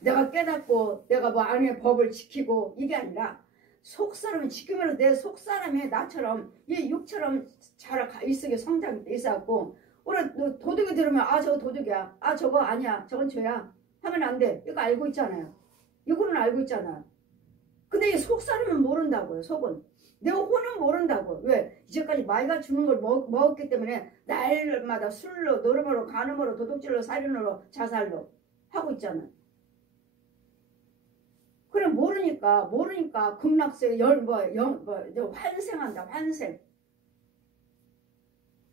내가 깨닫고 내가 뭐 안에 법을 지키고 이게 아니라 속사람을 지키면서 내 속사람이 나처럼 이 육처럼 자라가 있으게 성장돼 있어갖고 우리 도둑이 들으면 아 저거 도둑이야. 아 저거 아니야. 저건 죄야. 하면 안 돼. 이거 알고 있잖아요. 이거는 알고 있잖아. 근데 이 속사람은 모른다고요. 속은. 내 혼은 모른다고. 왜? 이제까지 마귀가 주는 걸 먹었기 때문에 날마다 술로, 노름으로, 간음으로, 도둑질로, 살인으로, 자살로 하고 있잖아. 그래 모르니까 극락세 환생한다. 환생.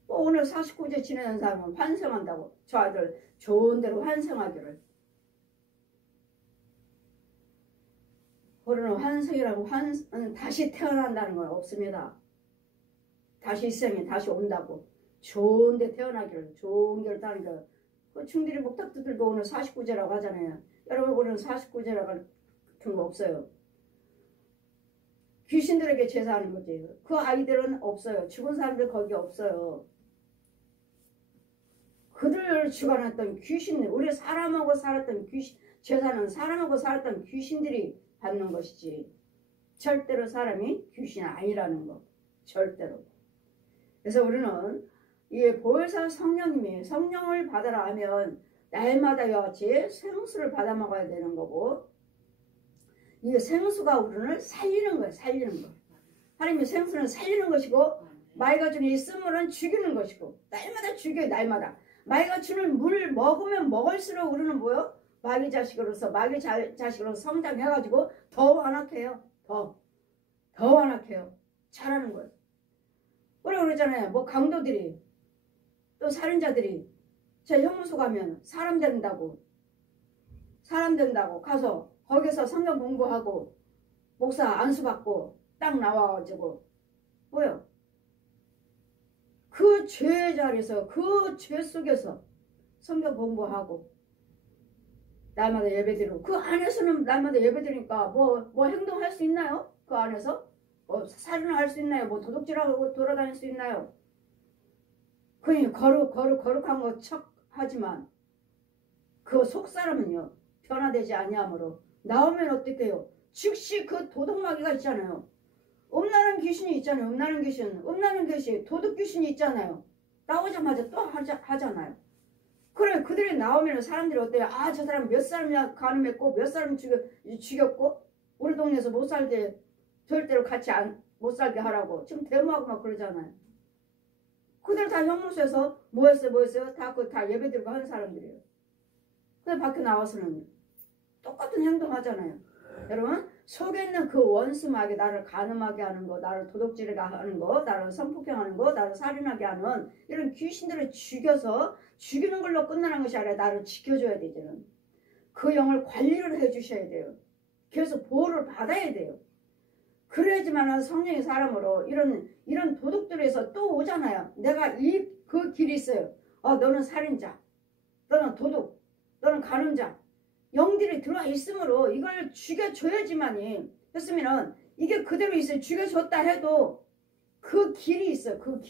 오늘 49제 지내는 사람은 환생한다고. 저 아들 좋은 데로 환생하기를. 그러는 환생이라고 다시 태어난다는 건 없습니다. 다시 일생에 다시 온다고. 좋은 데 태어나기를. 좋은 길을 따는 거. 그 충들이 목탁들도 오늘 49제라고 하잖아요. 여러분 오늘 49제라고 할 그런 거 없어요. 귀신들에게 제사하는 거지. 그 아이들은 없어요. 죽은 사람들 거기 없어요. 그들 주관했던 귀신들, 우리 사람하고 살았던 귀신, 제사는 사람하고 살았던 귀신들이 받는 것이지 절대로 사람이 귀신이 아니라는 거. 절대로. 그래서 우리는 이 보혜사 성령님이 성령을 받아라 하면 날마다 이와 같이 생수를 받아 먹어야 되는 거고 이 생수가 우리를 살리는 거예요. 살리는 거. 하나님의 생수는 살리는 것이고 마귀가 주는 이 쓴물은 죽이는 것이고 날마다 죽여요. 날마다. 마귀가 주는 물 먹으면 먹을수록 우리는 뭐요? 마귀 자식으로서 성장해가지고 더 완악해요. 더 완악해요. 잘하는 거예요. 그러잖아요. 뭐 강도들이 또 살인자들이 제 형무소 가면 사람 된다고 가서 거기서 성경 공부하고 목사 안수받고 딱 나와가지고 뭐요? 그 죄 자리에서 그 죄 속에서 성경 공부하고 날마다 예배드리고 그 안에서는 날마다 예배드리니까 뭐 행동할 수 있나요? 그 안에서 뭐 살인을 할 수 있나요? 뭐 도둑질하고 돌아다닐 수 있나요? 그니 거룩한 거 척 하지만 그 속사람은요 변화되지 아니하므로 나오면 어떻게 해요? 즉시 그 도둑마귀가 있잖아요. 음란한 귀신이 있잖아요. 음란한 귀신 도둑 귀신이 있잖아요. 나오자마자 또 하잖아요. 그래 그들이 나오면 사람들이 어때요? 아 저 사람 몇 사람이나 간음했고 몇 사람 죽였고 우리 동네에서 못 살게 절대로 같이 못 살게 하라고 지금 데모하고 막 그러잖아요. 그들 다 형무소에서 뭐 했어요? 다 예배드리고 하는 사람들이에요. 근데 밖에 나와서는 똑같은 행동하잖아요. 여러분 속에 있는 그 원수 마귀 나를 간음하게 하는 거, 나를 도둑질하게 하는 거, 나를 성폭행하는 거, 나를 살인하게 하는 이런 귀신들을 죽이는 걸로 끝나는 것이 아니라 나를 지켜줘야 되잖아요. 그 영을 관리를 해주셔야 돼요. 그래서 보호를 받아야 돼요. 그래야지만 성령의 사람으로 이런 도둑들에서 또 오잖아요. 내가 그 길이 있어요. 너는 살인자, 너는 도둑, 너는 간음자. 영들이 들어와 있으므로 이걸 죽여줘야지만이 했으면은 이게 그대로 있어요. 죽여줬다 해도 그 길이 있어. 그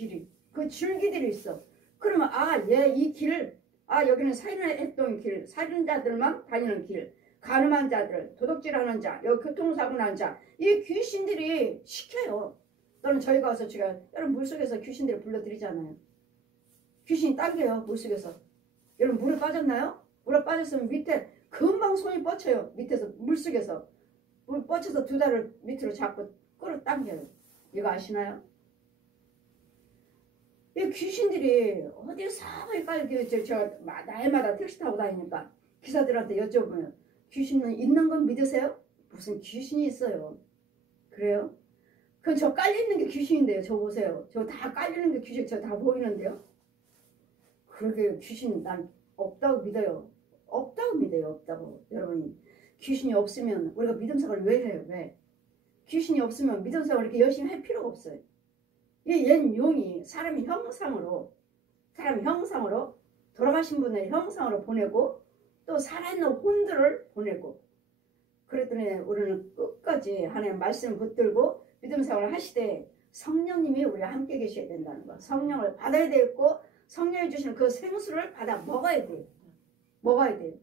줄기들이 있어. 그러면 이 길을 여기는 살인했던 길, 살인자들만 다니는 길, 간음한 자들, 도둑질하는 자, 여기 교통사고 난 자, 이 귀신들이 시켜요. 너는 저희 가서 여러분 물속에서 귀신들을 불러드리잖아요. 귀신이 당겨요. 물속에서. 여러분 물에 빠졌나요? 물에 빠졌으면 밑에 금방 손이 뻗쳐요. 밑에서 물속에서 물 뻗쳐서 두 다리를 밑으로 잡고 끌어당겨요. 이거 아시나요? 이 귀신들이 어디 사방에 제가 날마다 택시 타고 다니니까 기사들한테 여쭤보면 귀신은 있는 건 믿으세요? 무슨 귀신이 있어요. 그래요? 그건 저 깔려있는 게 귀신인데요. 저 보세요. 저 다 깔리는 게 귀신, 저 다 보이는데요. 그렇게 귀신 난 없다고 믿어요. 없다고 믿어요. 없다고. 여러분이 귀신이 없으면 우리가 믿음 생활을 왜 해요? 왜? 귀신이 없으면 믿음 생활을 이렇게 열심히 할 필요가 없어요. 이 옛 용이 사람의 형상으로 돌아가신 분의 형상으로 보내고 또 살아있는 혼들을 보내고 그랬더니 우리는 끝까지 하나님 말씀을 붙들고 믿음 생활을 하시되 성령님이 우리와 함께 계셔야 된다는 거. 성령을 받아야 되고 성령이 주시는 그 생수를 받아 먹어야 돼요. 먹어야 돼요.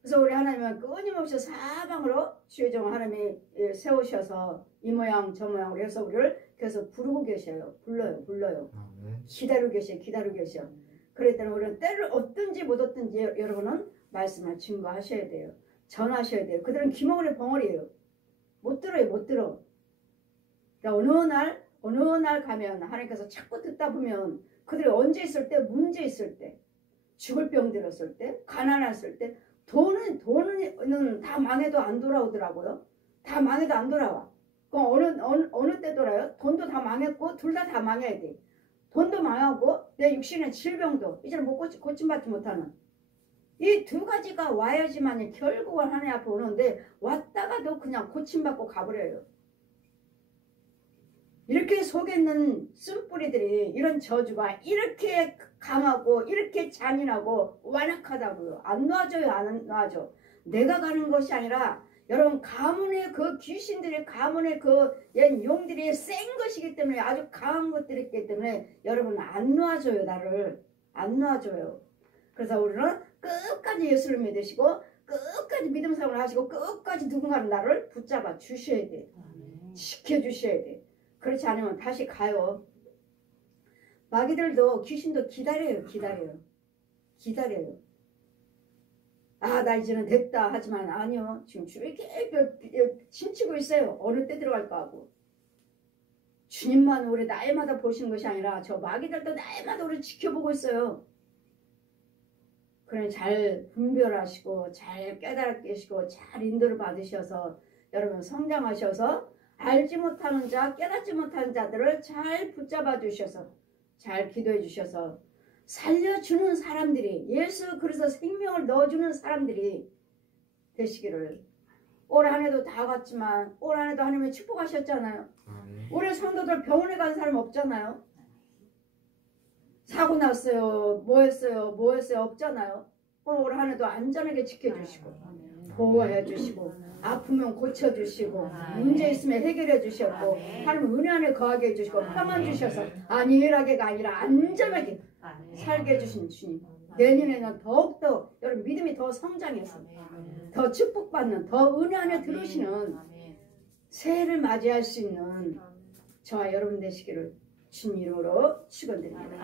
그래서 우리 하나님은 끊임없이 사방으로 주의 종 하나님이 세우셔서 이 모양 저 모양으로 해서 우리를 계속 부르고 계셔요. 불러요. 기다리고 계셔. 그랬더니 우리는 때를 얻든지 못 얻든지 여러분은 말씀을 증거하셔야 돼요. 전하셔야 돼요. 그들은 기머리 벙어리예요. 못 들어. 그러니까 어느 날 가면 하나님께서 자꾸 듣다 보면 그들이 언제 있을 때, 문제 있을 때, 죽을 병 들었을 때, 가난했을 때, 돈은 다 망해도 안 돌아오더라고요. 다 망해도 안 돌아와. 그럼 어느 때 돌아요? 돈도 다 망했고, 둘 다 망해야 돼. 돈도 망하고, 내 육신의 질병도, 이제는 못 고침받지 못하는. 이 두 가지가 와야지만 결국은 하나님 앞에 오는데, 왔다가도 그냥 고침받고 가버려요. 이렇게 속에 있는 쓴뿌리들이 이런 저주가 이렇게 강하고 이렇게 잔인하고 완악하다고요. 안 놔줘요. 안 놔줘. 내가 가는 것이 아니라 여러분 가문의 그 귀신들이 가문의 그 옛 용들이 센 것이기 때문에 아주 강한 것들이기 때문에 여러분 안 놔줘요. 나를 안 놔줘요. 그래서 우리는 끝까지 예수를 믿으시고 끝까지 믿음 생활을 하시고 끝까지 누군가는 나를 붙잡아 주셔야 돼. 지켜주셔야 돼. 그렇지 않으면 다시 가요. 마귀들도 귀신도 기다려요. 아, 나 이제는 됐다 하지만 아니요. 지금 이렇게 침치고 있어요. 어느 때 들어갈까 하고. 주님만 우리 날마다 보시는 것이 아니라 저 마귀들도 날마다 우리 지켜보고 있어요. 그러니 잘 분별하시고 잘 깨달게 하시고 잘 인도를 받으셔서 여러분 성장하셔서 알지 못하는 자, 깨닫지 못하는 자들을 잘 붙잡아 주셔서 잘 기도해 주셔서 살려주는 사람들이 예수 그리스도 생명을 넣어주는 사람들이 되시기를. 올 한 해도 다 갔지만 올 한 해도 하나님이 축복하셨잖아요. 올해 성도들 병원에 간 사람 없잖아요. 사고 났어요. 뭐 했어요 없잖아요. 올 한 해도 안전하게 지켜주시고 보호해 주시고 아프면 고쳐주시고 문제 있으면 해결해 주셨고 하나님 은혜 안에 거하게 해주시고 평안 주셔서 안일하게가 아니라 안전하게 살게 해주신 주님. 내년에는 더욱더 여러분 믿음이 더 성장해서 더 축복받는 더 은혜 안에 들으시는 새해를 맞이할 수 있는 저와 여러분 되시기를 주님 이름으로 축원드립니다.